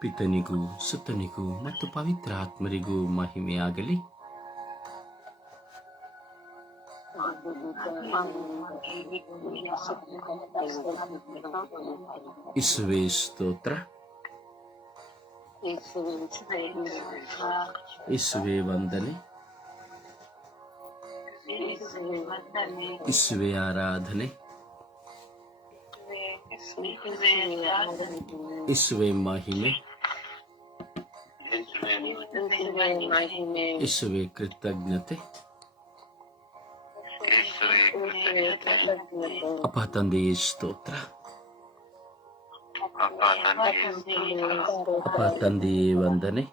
ಪಿತನಿಗೂ ಸುತನಿಗೂ ಮತ್ತು ಪವಿತ್ರ ಆತ್ಮರಿಗೂ ಮಹಿಮೆಯಾಗಲಿ. ಯೇಸುವೇ ಸ್ತೋತ್ರ. ಯೇಸುವೇ ವಂದನೆ. ಯೇಸುವೇ ಆರಾಧನೆ. ಯೇಸುವೇ ಮಹಿಮೆ. ಯೇಸುವೇ ಕೃತಜ್ಞತೆ. ಅಪ್ಪ ತಂದೆಯೇ ಸ್ತೋತ್ರ. ಅಪ್ಪ ತಂದೆಯೇ ವಂದನೆ.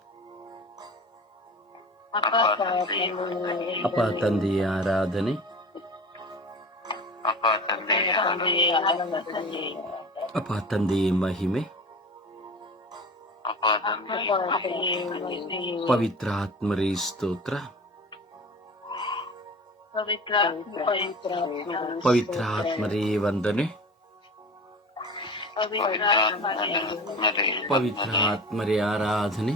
ಅಪ್ಪ ತಂದೆಯೇ ಆರಾಧನೆ. ಅಪ್ಪ ತಂದೆಯೇ ಮಹಿಮೆ. ಪವಿತ್ರ ಆತ್ಮರೇ ಸ್ತೋತ್ರ. ಪವಿತ್ರ ಆತ್ಮರೇ ವಂದನೆ. ಪವಿತ್ರ ಆತ್ಮರೇ ಆರಾಧನೆ.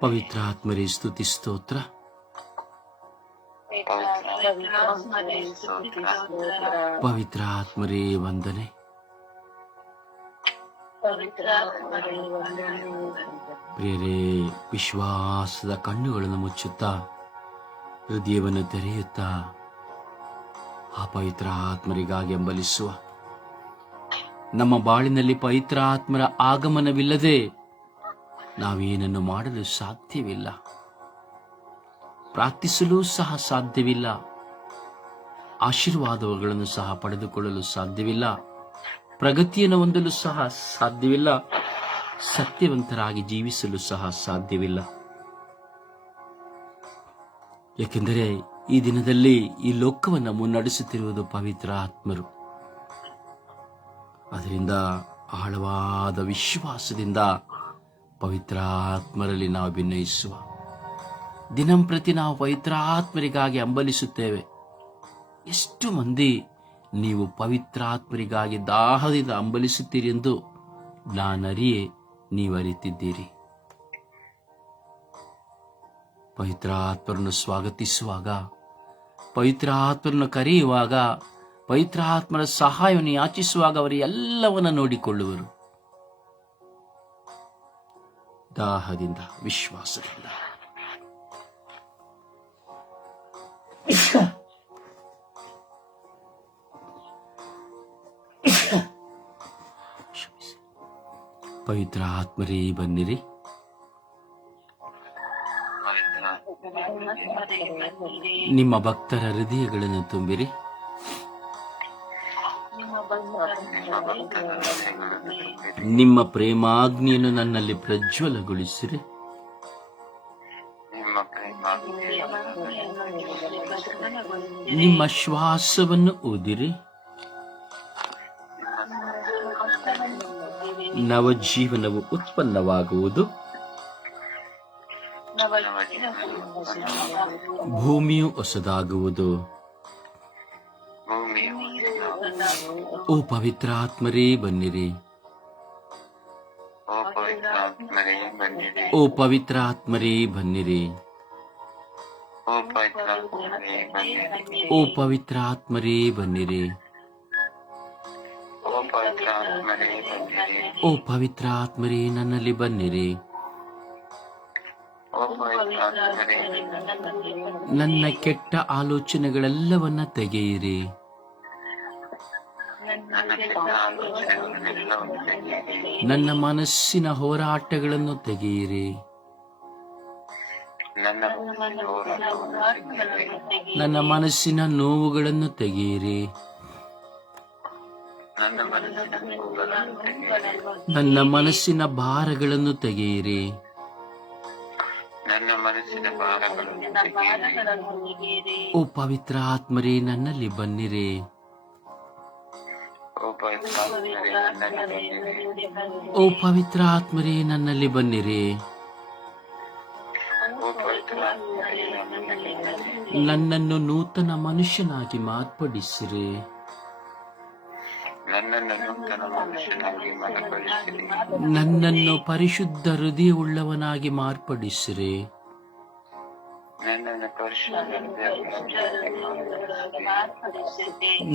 ಪವಿತ್ರ ಆತ್ಮರೇ ಸ್ತುತಿ ಸ್ತೋತ್ರ. ಪವಿತ್ರ ಆತ್ಮರೇ ವಂದನೆ. ಪ್ರಿಯರೇ, ವಿಶ್ವಾಸದ ಕಣ್ಣುಗಳನ್ನು ಮುಚ್ಚುತ್ತಾ ಹೃದಯವನ್ನು ತೆರೆಯುತ್ತಾ ಆ ಪವಿತ್ರ ಆತ್ಮರಿಗಾಗಿ ಹಂಬಲಿಸುವ. ನಮ್ಮ ಬಾಳಿನಲ್ಲಿ ಪವಿತ್ರ ಆತ್ಮರ ಆಗಮನವಿಲ್ಲದೆ ನಾವೇನನ್ನು ಮಾಡಲು ಸಾಧ್ಯವಿಲ್ಲ. ಪ್ರಾರ್ಥಿಸಲು ಸಹ ಸಾಧ್ಯವಿಲ್ಲ. ಆಶೀರ್ವಾದಗಳನ್ನು ಸಹ ಪಡೆದುಕೊಳ್ಳಲು ಸಾಧ್ಯವಿಲ್ಲ. ಪ್ರಗತಿಯನ್ನು ಹೊಂದಲು ಸಹ ಸಾಧ್ಯವಿಲ್ಲ. ಸತ್ಯವಂತರಾಗಿ ಜೀವಿಸಲು ಸಹ ಸಾಧ್ಯವಿಲ್ಲ. ಏಕೆಂದರೆ ಈ ದಿನದಲ್ಲಿ ಈ ಲೋಕವನ್ನು ಮುನ್ನಡೆಸುತ್ತಿರುವುದು ಪವಿತ್ರ ಆತ್ಮರು. ಅದರಿಂದ ಆಳವಾದ ವಿಶ್ವಾಸದಿಂದ ಪವಿತ್ರ ಆತ್ಮರಲ್ಲಿ ನಾವು ಭಿನ್ನಯಿಸುವ. ದಿನಂಪ್ರತಿ ನಾವು ಪವಿತ್ರ ಆತ್ಮರಿಗಾಗಿ ಹಂಬಲಿಸುತ್ತೇವೆ. ಎಷ್ಟು ಮಂದಿ ನೀವು ಪವಿತ್ರಾತ್ಮರಿಗಾಗಿ ದಾಹದಿಂದ ಹಂಬಲಿಸುತ್ತೀರಿ ಎಂದು ನಾನರಿಯೇ ನೀವು ಅರಿತಿದ್ದೀರಿ. ಪವಿತ್ರ ಆತ್ಮರನ್ನು ಸ್ವಾಗತಿಸುವಾಗ, ಪವಿತ್ರ ಆತ್ಮರನ್ನು ಕರೆಯುವಾಗ, ಪವಿತ್ರ ಆತ್ಮರ ಸಹಾಯವನ್ನು ಯಾಚಿಸುವಾಗ ಅವರು ಎಲ್ಲವನ್ನ ನೋಡಿಕೊಳ್ಳುವರು. ದಾಹದಿಂದ, ವಿಶ್ವಾಸದಿಂದ. ಪವಿತ್ರ ಆತ್ಮರೇ ಬನ್ನಿರಿ. ನಿಮ್ಮ ಭಕ್ತರ ಹೃದಯಗಳನ್ನು ತುಂಬಿರಿ. ನಿಮ್ಮ ಪ್ರೇಮಾಗ್ನಿಯನ್ನು ನನ್ನಲ್ಲಿ ಪ್ರಜ್ವಲಗೊಳಿಸಿರಿ. ನಿಮ್ಮ ಶ್ವಾಸವನ್ನು ಊದಿರಿ. ನವಜೀವನವು ಉತ್ಪನ್ನವಾಗುವುದು. ಭೂಮಿಯು ಹೊಸದಾಗುವುದು. ಓ ಪವಿತ್ರಾತ್ಮರೇ ಬನ್ನಿರಿ. ಓ ಪವಿತ್ರಾತ್ಮರೇ ಬನ್ನಿರಿ. ಓ ಪವಿತ್ರಾತ್ಮರೇ ಬನ್ನಿರಿ. ಓ ಪವಿತ್ರಾತ್ಮರೇ ನನ್ನಲ್ಲಿ ಬನ್ನಿರಿ. ನನ್ನ ಕೆಟ್ಟ ಆಲೋಚನೆಗಳೆಲ್ಲವನ್ನ ತೆಗೆಯಿರಿ. ನನ್ನ ಮನಸ್ಸಿನ ಹೋರಾಟಗಳನ್ನು ತೆಗೆಯಿರಿ. ನನ್ನ ಮನಸ್ಸಿನ ನೋವುಗಳನ್ನು ತೆಗೆಯಿರಿ. ನನ್ನ ಮನಸ್ಸಿನ ಭಾರಗಳನ್ನು ತೆಗೆಯಿರಿ. ಓ ಪವಿತ್ರ ಆತ್ಮರೇ ನನ್ನಲ್ಲಿ ಬನ್ನಿರಿ. ಓ ಪವಿತ್ರ ಆತ್ಮರೇ ನನ್ನಲ್ಲಿ ಬನ್ನಿರಿ. ನನ್ನನ್ನು ನೂತನ ಮನುಷ್ಯನಾಗಿ ಮಾರ್ಪಡಿಸಿರಿ. ನನ್ನನ್ನು ಪರಿಶುದ್ಧ ಹೃದಯವುಳ್ಳವನಾಗಿ ಮಾರ್ಪಡಿಸಿರಿ.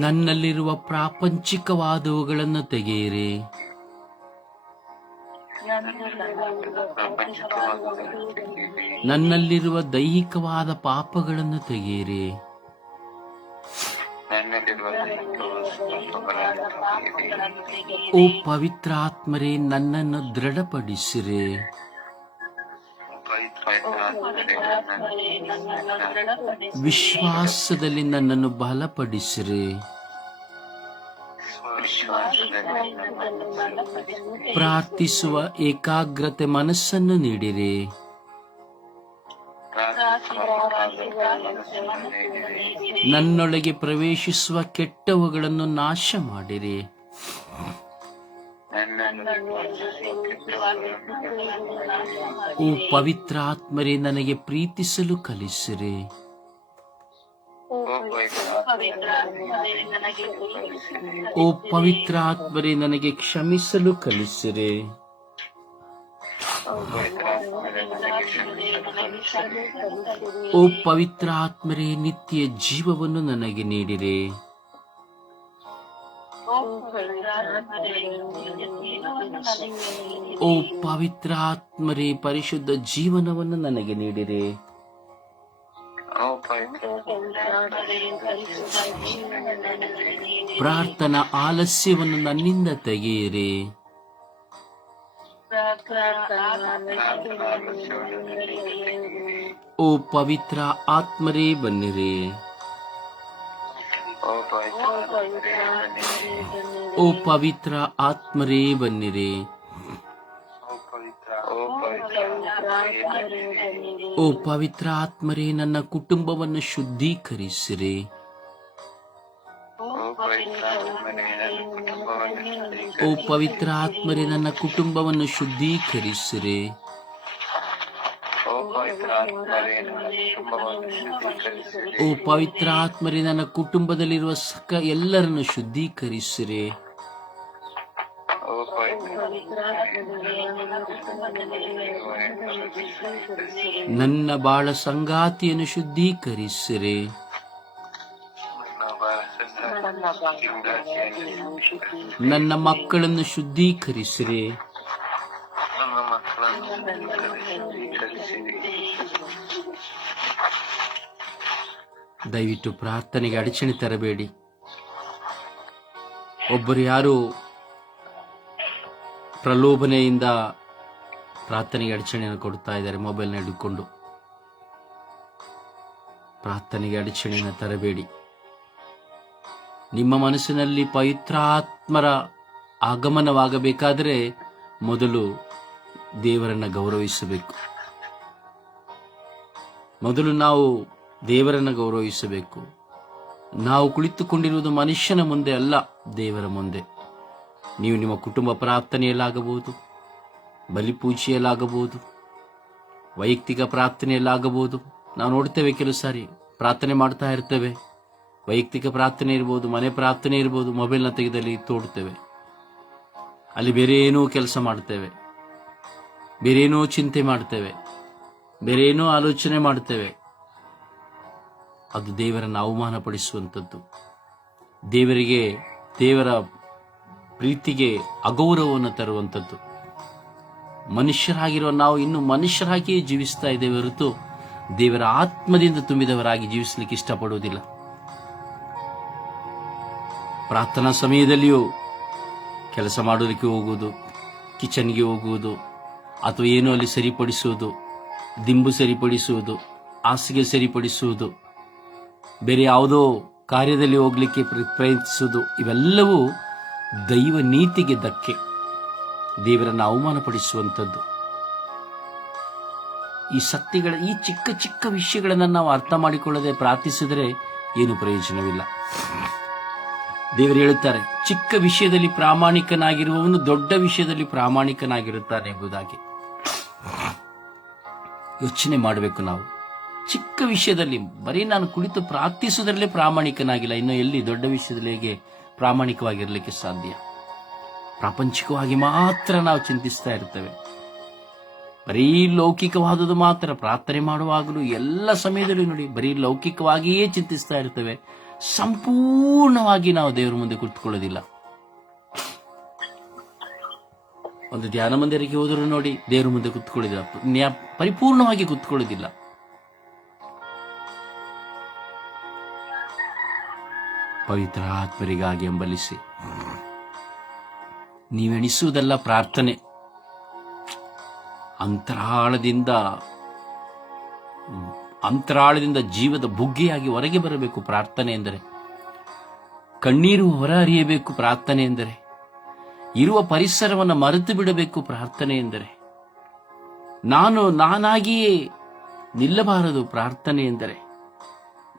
ನನ್ನಲ್ಲಿರುವ ಪ್ರಾಪಂಚಿಕವಾದವುಗಳನ್ನು ತೆಗೆಯಿರಿ. ನನ್ನಲ್ಲಿರುವ ದೈಹಿಕವಾದ ಪಾಪಗಳನ್ನು ತೆಗೆಯಿರಿ. ಓ ಪವಿತ್ರಾತ್ಮರೇ, ನನ್ನನ್ನು ದೃಢಪಡಿಸಿರಿ. ವಿಶ್ವಾಸದಲ್ಲಿ ನನ್ನನ್ನು ಬಲಪಡಿಸಿರಿ. ಪ್ರಾರ್ಥಿಸುವ ಏಕಾಗ್ರತೆ ಮನಸ್ಸನ್ನು ನೀಡಿರಿ. ನನ್ನೊಳಗೆ ಪ್ರವೇಶಿಸುವ ಕೆಟ್ಟವುಗಳನ್ನು ನಾಶ ಮಾಡಿರಿ. ಓ ಪವಿತ್ರಾತ್ಮರೇ, ನನಗೆ ಪ್ರೀತಿಸಲು ಕಲಿಸಿರಿ. ಓ ಪವಿತ್ರಾತ್ಮರೇ, ನನಗೆ ಕ್ಷಮಿಸಲು ಕಲಿಸಿರಿ. ಓ ಪವಿತ್ರಾತ್ಮರೇ, ನಿತ್ಯ ಜೀವವನ್ನು ನನಗೆ ನೀಡಿರಿ. ಓ ಪವಿತ್ರಾತ್ಮರೇ, ಪರಿಶುದ್ಧ ಜೀವನವನ್ನು ನನಗೆ ನೀಡಿರಿ. ಪ್ರಾರ್ಥನಾ ಆಲಸ್ಯವನ್ನು ನನ್ನಿಂದ ತೆಗೆಯಿರಿ. ಓ ಪವಿತ್ರ ಆತ್ಮರೇ, ಬನ್ನಿರಿ. ಓ ಪವಿತ್ರ ಆತ್ಮರೇ, ಬನ್ನಿರಿ. ಓ ಪವಿತ್ರ ಆತ್ಮರೇ, ನನ್ನ ಕುಟುಂಬವನ್ನು ಶುದ್ಧೀಕರಿಸಿರಿ. ಓ ಪವಿತ್ರ ಆತ್ಮರೇ, ನನ್ನ ಕುಟುಂಬವನ್ನು ಶುದ್ಧೀಕರಿಸಿರಿ. ಓ ಪವಿತ್ರ ಆತ್ಮರೇ, ನನ್ನ ಕುಟುಂಬದಲ್ಲಿರುವ ಎಲ್ಲರನ್ನು ಶುದ್ಧೀಕರಿಸಿರಿ. ನನ್ನ ಬಾಳ ಸಂಗಾತಿಯನ್ನು ಶುದ್ಧೀಕರಿಸಿರಿ. ನನ್ನ ಮಕ್ಕಳನ್ನು ಶುದ್ಧೀಕರಿಸಿರಿ. ದಯವಿಟ್ಟು ಪ್ರಾರ್ಥನೆಗೆ ಅಡಚಣೆ ತರಬೇಡಿ. ಒಬ್ಬರು ಯಾರು ಪ್ರಲೋಭನೆಯಿಂದ ಪ್ರಾರ್ಥನೆಗೆ ಅಡಚಣೆಯನ್ನು ಕೊಡ್ತಾ ಇದ್ದಾರೆ, ಮೊಬೈಲ್ನ ಹಿಡಿದುಕೊಂಡು. ಪ್ರಾರ್ಥನೆಗೆ ಅಡಚಣೆಯನ್ನು ತರಬೇಡಿ. ನಿಮ್ಮ ಮನಸ್ಸಿನಲ್ಲಿ ಪವಿತ್ರಾತ್ಮರ ಆಗಮನವಾಗಬೇಕಾದರೆ ಮೊದಲು ದೇವರನ್ನ ಗೌರವಿಸಬೇಕು. ಮೊದಲು ನಾವು ದೇವರನ್ನ ಗೌರವಿಸಬೇಕು. ನಾವು ಕುಳಿತುಕೊಂಡಿರುವುದು ಮನುಷ್ಯನ ಮುಂದೆ ಅಲ್ಲ, ದೇವರ ಮುಂದೆ. ನೀವು ನಿಮ್ಮ ಕುಟುಂಬ ಪ್ರಾರ್ಥನೆಯಲ್ಲಾಗಬಹುದು, ಬಲಿಪೂಜೆಯಲ್ಲಾಗಬಹುದು, ವೈಯಕ್ತಿಕ ಪ್ರಾರ್ಥನೆಯಲ್ಲಾಗಬಹುದು. ನಾವು ನೋಡ್ತೇವೆ, ಕೆಲವು ಸಾರಿ ಪ್ರಾರ್ಥನೆ ಮಾಡ್ತಾ ಇರ್ತೇವೆ, ವೈಯಕ್ತಿಕ ಪ್ರಾರ್ಥನೆ ಇರ್ಬೋದು, ಮನೆ ಪ್ರಾರ್ಥನೆ ಇರ್ಬೋದು, ಮೊಬೈಲ್ನ ತೆಗೆದಲ್ಲಿ ತೋಡ್ತೇವೆ. ಅಲ್ಲಿ ಬೇರೆ ಏನೋ ಕೆಲಸ ಮಾಡ್ತೇವೆ, ಬೇರೆ ಏನೋ ಚಿಂತೆ ಮಾಡ್ತೇವೆ, ಬೇರೆ ಏನೋ ಆಲೋಚನೆ ಮಾಡ್ತೇವೆ. ಅದು ದೇವರನ್ನು ಅವಮಾನಪಡಿಸುವಂಥದ್ದು, ದೇವರ ಪ್ರೀತಿಗೆ ಅಗೌರವವನ್ನು ತರುವಂಥದ್ದು. ಮನುಷ್ಯರಾಗಿರುವ ನಾವು ಇನ್ನು ಮನುಷ್ಯರಾಗಿಯೇ ಜೀವಿಸ್ತಾ ಇದ್ದೇವೆ ಹೊರತು ದೇವರ ಆತ್ಮದಿಂದ ತುಂಬಿದವರಾಗಿ ಜೀವಿಸಲಿಕ್ಕೆ ಇಷ್ಟಪಡುವುದಿಲ್ಲ. ಪ್ರಾರ್ಥನಾ ಸಮಯದಲ್ಲಿಯೂ ಕೆಲಸ ಮಾಡೋದಕ್ಕೆ ಹೋಗುವುದು, ಕಿಚನ್ಗೆ ಹೋಗುವುದು, ಅಥವಾ ಏನೋ ಅಲ್ಲಿ ಸರಿಪಡಿಸುವುದು, ದಿಂಬು ಸರಿಪಡಿಸುವುದು, ಹಾಸಿಗೆ ಸರಿಪಡಿಸುವುದು, ಬೇರೆ ಯಾವುದೋ ಕಾರ್ಯದಲ್ಲಿ ಹೋಗ್ಲಿಕ್ಕೆ ಪ್ರಯತ್ನಿಸುವುದು, ಇವೆಲ್ಲವೂ ದೈವ ನೀತಿಗೆ ಧಕ್ಕೆ, ದೇವರನ್ನು ಅವಮಾನಪಡಿಸುವಂಥದ್ದು. ಈ ಚಿಕ್ಕ ಚಿಕ್ಕ ವಿಷಯಗಳನ್ನು ನಾವು ಅರ್ಥ ಮಾಡಿಕೊಳ್ಳದೆ ಪ್ರಾರ್ಥಿಸಿದರೆ ಏನು ಪ್ರಯೋಜನವಿಲ್ಲ. ದೇವರು ಹೇಳುತ್ತಾರೆ, ಚಿಕ್ಕ ವಿಷಯದಲ್ಲಿ ಪ್ರಾಮಾಣಿಕನಾಗಿರುವವನು ದೊಡ್ಡ ವಿಷಯದಲ್ಲಿ ಪ್ರಾಮಾಣಿಕನಾಗಿರುತ್ತಾನೆ ಎಂಬುದಾಗಿ. ಯೋಚನೆ ಮಾಡಬೇಕು ನಾವು. ಚಿಕ್ಕ ವಿಷಯದಲ್ಲಿ ಬರೀ ನಾನು ಕುಳಿತು ಪ್ರಾರ್ಥಿಸುವುದರಲ್ಲೇ ಪ್ರಾಮಾಣಿಕನಾಗಿಲ್ಲ, ಇನ್ನು ಎಲ್ಲಿ ದೊಡ್ಡ ವಿಷಯದಲ್ಲಿ ಹೇಗೆ ಪ್ರಾಮಾಣಿಕವಾಗಿರಲಿಕ್ಕೆ ಸಾಧ್ಯ? ಪ್ರಾಪಂಚಿಕವಾಗಿ ಮಾತ್ರ ನಾವು ಚಿಂತಿಸ್ತಾ ಇರ್ತೇವೆ. ಬರೀ ಲೌಕಿಕವಾದದ್ದು ಮಾತ್ರ ಪ್ರಾರ್ಥನೆ ಮಾಡುವಾಗಲೂ ಎಲ್ಲ ಸಮಯದಲ್ಲೂ ನೋಡಿ ಬರೀ ಲೌಕಿಕವಾಗಿಯೇ ಚಿಂತಿಸ್ತಾ ಇರ್ತೇವೆ. ಸಂಪೂರ್ಣವಾಗಿ ನಾವು ದೇವರ ಮುಂದೆ ಕುಳಿತುಕೊಳ್ಳೋದಿಲ್ಲ. ಒಂದು ಧ್ಯಾನ ಮಂದಿರಕ್ಕೆ ಹೋದರೂ ನೋಡಿ ದೇವರ ಮುಂದೆ ಕುತ್ಕೊಳ್ಳೋದಿಲ್ಲ, ಪರಿಪೂರ್ಣವಾಗಿ ಕುತ್ಕೊಳ್ಳೋದಿಲ್ಲ. ಪವಿತ್ರ ಆತ್ಮರಿಗಾಗಿ ಹಂಬಲಿಸಿ. ನೀವೆಣಿಸುವುದಲ್ಲ ಪ್ರಾರ್ಥನೆ, ಅಂತರಾಳದಿಂದ ಜೀವದ ಬುಗ್ಗೆಯಾಗಿ ಹೊರಗೆ ಬರಬೇಕು ಪ್ರಾರ್ಥನೆ ಎಂದರೆ. ಕಣ್ಣೀರು ಹೊರ ಹರಿಯಬೇಕು ಪ್ರಾರ್ಥನೆ ಎಂದರೆ. ಇರುವ ಪರಿಸರವನ್ನು ಮರೆತು ಬಿಡಬೇಕು ಪ್ರಾರ್ಥನೆ ಎಂದರೆ. ನಾನಾಗಿಯೇ ನಿಲ್ಲಬಾರದು ಪ್ರಾರ್ಥನೆ ಎಂದರೆ.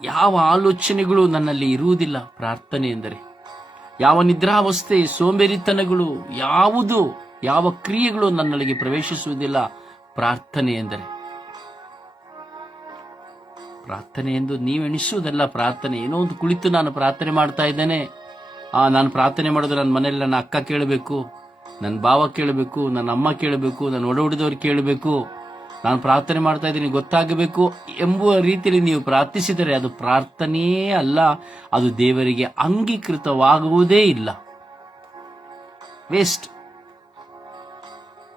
ಯಾವ ಆಲೋಚನೆಗಳು ನನ್ನಲ್ಲಿ ಇರುವುದಿಲ್ಲ ಪ್ರಾರ್ಥನೆ ಎಂದರೆ. ಯಾವ ನಿದ್ರಾವಸ್ಥೆ, ಸೋಂಬೇರಿತನಗಳು, ಯಾವ ಕ್ರಿಯೆಗಳು ನನ್ನೊಳಗೆ ಪ್ರವೇಶಿಸುವುದಿಲ್ಲ ಪ್ರಾರ್ಥನೆ ಎಂದರೆ. ಪ್ರಾರ್ಥನೆ ಎಂದು ನೀವೆಣಿಸುವುದಲ್ಲ ಪ್ರಾರ್ಥನೆ. ಏನೋ ಒಂದು ಕುಳಿತು ನಾನು ಪ್ರಾರ್ಥನೆ ಮಾಡ್ತಾ ಇದ್ದೇನೆ, ನಾನು ಪ್ರಾರ್ಥನೆ ಮಾಡೋದು ನನ್ನ ಮನೆಯಲ್ಲಿ ನನ್ನ ಅಕ್ಕ ಕೇಳಬೇಕು, ನನ್ನ ಭಾವ ಕೇಳಬೇಕು, ನನ್ನ ಅಮ್ಮ ಕೇಳಬೇಕು, ನನ್ನ ಒಡಹುಡಿದವರು ಕೇಳಬೇಕು, ನಾನು ಪ್ರಾರ್ಥನೆ ಮಾಡ್ತಾ ಇದ್ದೀನಿ ಗೊತ್ತಾಗಬೇಕು ಎಂಬುವ ರೀತಿಯಲ್ಲಿ ನೀವು ಪ್ರಾರ್ಥಿಸಿದರೆ ಅದು ಪ್ರಾರ್ಥನೆಯೇ ಅಲ್ಲ. ಅದು ದೇವರಿಗೆ ಅಂಗೀಕೃತವಾಗುವುದೇ ಇಲ್ಲ. ವೇಸ್ಟ್.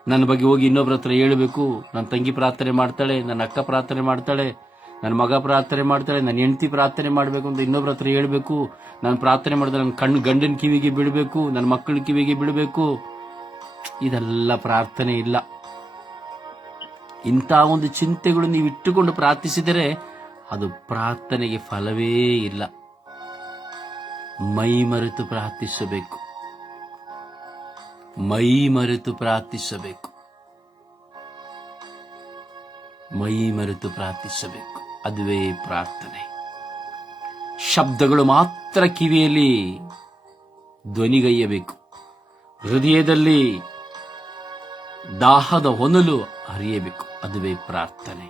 ನನ್ನ ಬಗ್ಗೆ ಹೋಗಿ ಇನ್ನೊಬ್ಬರ ಹತ್ರ ಹೇಳಬೇಕು, ನನ್ನ ತಂಗಿ ಪ್ರಾರ್ಥನೆ ಮಾಡ್ತಾಳೆ, ನನ್ನ ಅಕ್ಕ ಪ್ರಾರ್ಥನೆ ಮಾಡ್ತಾಳೆ, ನನ್ನ ಮಗ ಪ್ರಾರ್ಥನೆ ಮಾಡ್ತಾಳೆ, ನನ್ನ ಹೆಂಡತಿ ಪ್ರಾರ್ಥನೆ ಮಾಡಬೇಕು ಅಂತ ಇನ್ನೊಬ್ಬರ ಹತ್ರ ಹೇಳಬೇಕು. ನಾನು ಪ್ರಾರ್ಥನೆ ಮಾಡಿದ್ರೆ ನನ್ನ ಗಂಡನ ಕಿವಿಗೆ ಬಿಡಬೇಕು, ನನ್ನ ಮಕ್ಕಳ ಕಿವಿಗೆ ಬಿಡಬೇಕು. ಇದೆಲ್ಲ ಪ್ರಾರ್ಥನೆ ಇಲ್ಲ. ಇಂಥ ಒಂದು ಚಿಂತೆಗಳು ನೀವು ಇಟ್ಟುಕೊಂಡು ಪ್ರಾರ್ಥಿಸಿದರೆ ಅದು ಪ್ರಾರ್ಥನೆಗೆ ಫಲವೇ ಇಲ್ಲ. ಮೈ ಮರೆತು ಪ್ರಾರ್ಥಿಸಬೇಕು, ಮೈ ಮರೆತು ಪ್ರಾರ್ಥಿಸಬೇಕು, ಮೈ ಮರೆತು ಪ್ರಾರ್ಥಿಸಬೇಕು. ಅದುವೇ ಪ್ರಾರ್ಥನೆ. ಶಬ್ದಗಳು ಮಾತ್ರ ಕಿವಿಯಲ್ಲಿ ಧ್ವನಿಗೈಯಬೇಕು, ಹೃದಯದಲ್ಲಿ ದಾಹದ ಹೊನಲು ಹರಿಯಬೇಕು. ಅದುವೇ ಪ್ರಾರ್ಥನೆ.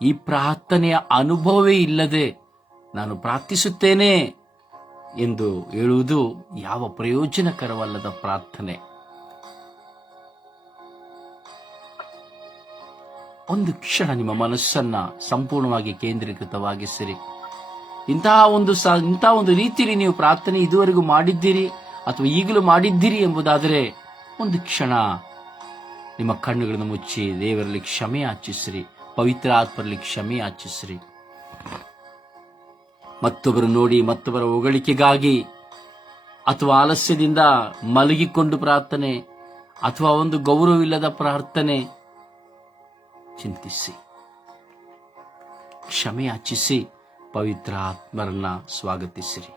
ಈ ಪ್ರಾರ್ಥನೆಯ ಅನುಭವವೇ ಇಲ್ಲದೆ ನಾನು ಪ್ರಾರ್ಥಿಸುತ್ತೇನೆ ಎಂದು ಹೇಳುವುದು ಯಾವ ಪ್ರಯೋಜನಕರವಲ್ಲದ ಪ್ರಾರ್ಥನೆ. ಒಂದು ಕ್ಷಣ ನಿಮ್ಮ ಮನಸ್ಸನ್ನ ಸಂಪೂರ್ಣವಾಗಿ ಕೇಂದ್ರೀಕೃತವಾಗಿಸಿರಿ. ಇಂತಹ ಒಂದು ರೀತಿಯಲ್ಲಿ ನೀವು ಪ್ರಾರ್ಥನೆ ಇದುವರೆಗೂ ಮಾಡಿದ್ದೀರಿ ಅಥವಾ ಈಗಲೂ ಮಾಡಿದ್ದೀರಿ ಎಂಬುದಾದರೆ ಒಂದು ಕ್ಷಣ ನಿಮ್ಮ ಕಣ್ಣುಗಳನ್ನು ಮುಚ್ಚಿ ದೇವರಲ್ಲಿ ಕ್ಷಮೆ ಯಾಚಿಸಿರಿ, ಪವಿತ್ರ ಆತ್ಮರಲ್ಲಿ ಕ್ಷಮೆ ಯಾಚಿಸಿರಿ. ಮತ್ತೊಬ್ಬರು ನೋಡಿ ಮತ್ತೊಬ್ಬರ ಹೊಗಳಿಕೆಗಾಗಿ ಅಥವಾ ಆಲಸ್ಯದಿಂದ ಮಲಗಿಕೊಂಡು ಪ್ರಾರ್ಥನೆ ಅಥವಾ ಒಂದು ಗೌರವವಿಲ್ಲದ ಪ್ರಾರ್ಥನೆ ಚಿಂತಿಸಿ, ಕ್ಷಮೆ ಯಾಚಿಸಿ, ಪವಿತ್ರ ಆತ್ಮರನ್ನ ಸ್ವಾಗತಿಸಿರಿ.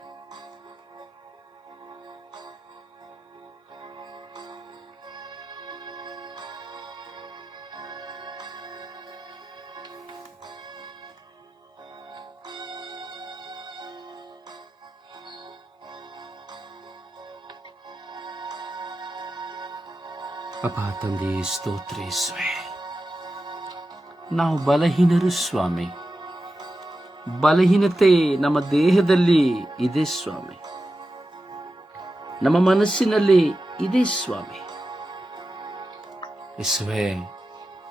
ಅಪ್ಪ ತಂದೆ, ಸ್ತೋತ್ರ ಯೇಸುವೇ. ನಾವು ಬಲಹೀನರು ಸ್ವಾಮಿ. ಬಲಹೀನತೆ ನಮ್ಮ ದೇಹದಲ್ಲಿ ಇದೆ ಸ್ವಾಮಿ, ನಮ್ಮ ಮನಸ್ಸಿನಲ್ಲಿ ಇದೆ ಸ್ವಾಮಿ. ಯೇಸುವೇ,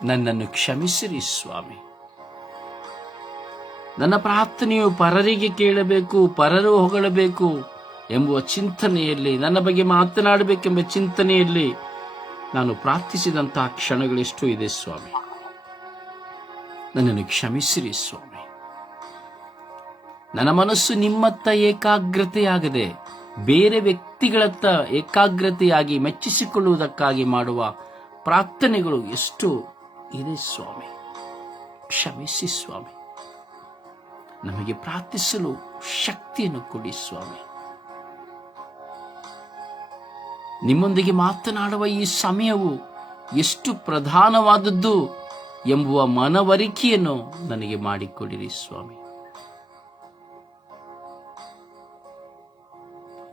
ನನ್ನನ್ನು ಕ್ಷಮಿಸಿರಿ ಸ್ವಾಮಿ. ನನ್ನ ಪ್ರಾರ್ಥನೆಯು ಪರರಿಗೆ ಕೇಳಬೇಕು, ಪರರು ಹೊಗಳಬೇಕು ಎಂಬುವ ಚಿಂತನೆಯಲ್ಲಿ, ನನ್ನ ಬಗ್ಗೆ ಮಾತನಾಡಬೇಕೆಂಬ ಚಿಂತನೆಯಲ್ಲಿ ನಾನು ಪ್ರಾರ್ಥಿಸಿದಂತಹ ಕ್ಷಣಗಳೆಷ್ಟು ಇದೆ ಸ್ವಾಮಿ. ನನ್ನನ್ನು ಕ್ಷಮಿಸಿರಿ ಸ್ವಾಮಿ. ನನ್ನ ಮನಸ್ಸು ನಿಮ್ಮತ್ತ ಏಕಾಗ್ರತೆಯಾಗದೆ ಬೇರೆ ವ್ಯಕ್ತಿಗಳತ್ತ ಏಕಾಗ್ರತೆಯಾಗಿ ಮೆಚ್ಚಿಸಿಕೊಳ್ಳುವುದಕ್ಕಾಗಿ ಮಾಡುವ ಪ್ರಾರ್ಥನೆಗಳು ಎಷ್ಟು ಇದೆ ಸ್ವಾಮಿ. ಕ್ಷಮಿಸಿ ಸ್ವಾಮಿ. ನಮಗೆ ಪ್ರಾರ್ಥಿಸಲು ಶಕ್ತಿಯನ್ನು ಕೊಡಿ ಸ್ವಾಮಿ. ನಿಮ್ಮೊಂದಿಗೆ ಮಾತನಾಡುವ ಈ ಸಮಯವು ಎಷ್ಟು ಪ್ರಧಾನವಾದದ್ದು ಎಂಬುವ ಮನವರಿಕೆಯನ್ನು ನನಗೆ ಮಾಡಿಕೊಡಿರಿ ಸ್ವಾಮಿ.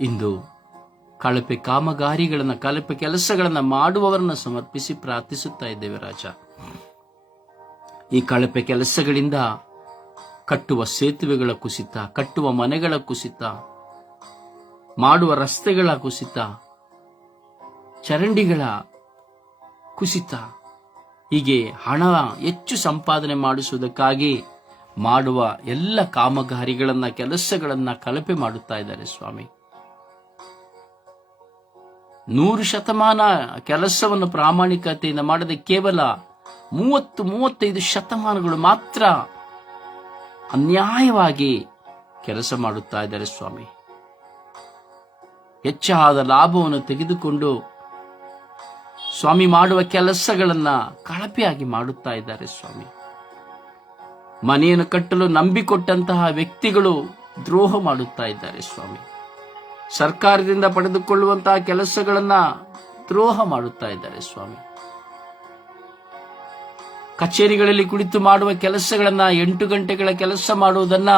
ಇಂದು ಕಳಪೆ ಕಾಮಗಾರಿಗಳನ್ನು, ಕಳಪೆ ಕೆಲಸಗಳನ್ನು ಮಾಡುವವರನ್ನು ಸಮರ್ಪಿಸಿ ಪ್ರಾರ್ಥಿಸುತ್ತಾ ಇದ್ದೇವೆ ರಾಜ. ಈ ಕಳಪೆ ಕೆಲಸಗಳಿಂದ ಕಟ್ಟುವ ಸೇತುವೆಗಳ ಕುಸಿತ, ಕಟ್ಟುವ ಮನೆಗಳ ಕುಸಿತ, ಮಾಡುವ ರಸ್ತೆಗಳ ಕುಸಿತ, ಚರಂಡಿಗಳ ಕುಸಿತ, ಹೀಗೆ ಹಣ ಹೆಚ್ಚು ಸಂಪಾದನೆ ಮಾಡಿಸುವುದಕ್ಕಾಗಿ ಮಾಡುವ ಎಲ್ಲ ಕಾಮಗಾರಿಗಳನ್ನ, ಕೆಲಸಗಳನ್ನ ಕಳಪೆ ಮಾಡುತ್ತಾ ಇದ್ದಾರೆ ಸ್ವಾಮಿ. 100% ಕೆಲಸವನ್ನು ಪ್ರಾಮಾಣಿಕತೆಯಿಂದ ಮಾಡದೆ ಕೇವಲ 30-35 ಶತಮಾನಗಳು ಮಾತ್ರ ಅನ್ಯಾಯವಾಗಿ ಕೆಲಸ ಮಾಡುತ್ತಾ ಇದ್ದಾರೆ ಸ್ವಾಮಿ. ಹೆಚ್ಚಾದ ಲಾಭವನ್ನು ತೆಗೆದುಕೊಂಡು ಸ್ವಾಮಿ ಮಾಡುವ ಕೆಲಸಗಳನ್ನ ಕಳಪೆಯಾಗಿ ಮಾಡುತ್ತಾ ಇದ್ದಾರೆ ಸ್ವಾಮಿ. ಮನೆಯನ್ನು ಕಟ್ಟಲು ನಂಬಿಕೊಟ್ಟಂತಹ ವ್ಯಕ್ತಿಗಳು ದ್ರೋಹ ಮಾಡುತ್ತಾ ಇದ್ದಾರೆ ಸ್ವಾಮಿ. ಸರ್ಕಾರದಿಂದ ಪಡೆದುಕೊಳ್ಳುವಂತಹ ಕೆಲಸಗಳನ್ನ ದ್ರೋಹ ಮಾಡುತ್ತಾ ಇದ್ದಾರೆ ಸ್ವಾಮಿ. ಕಚೇರಿಗಳಲ್ಲಿ ಕುಳಿತು ಮಾಡುವ ಕೆಲಸಗಳನ್ನ 8 ಗಂಟೆಗಳ ಕೆಲಸ ಮಾಡುವುದನ್ನ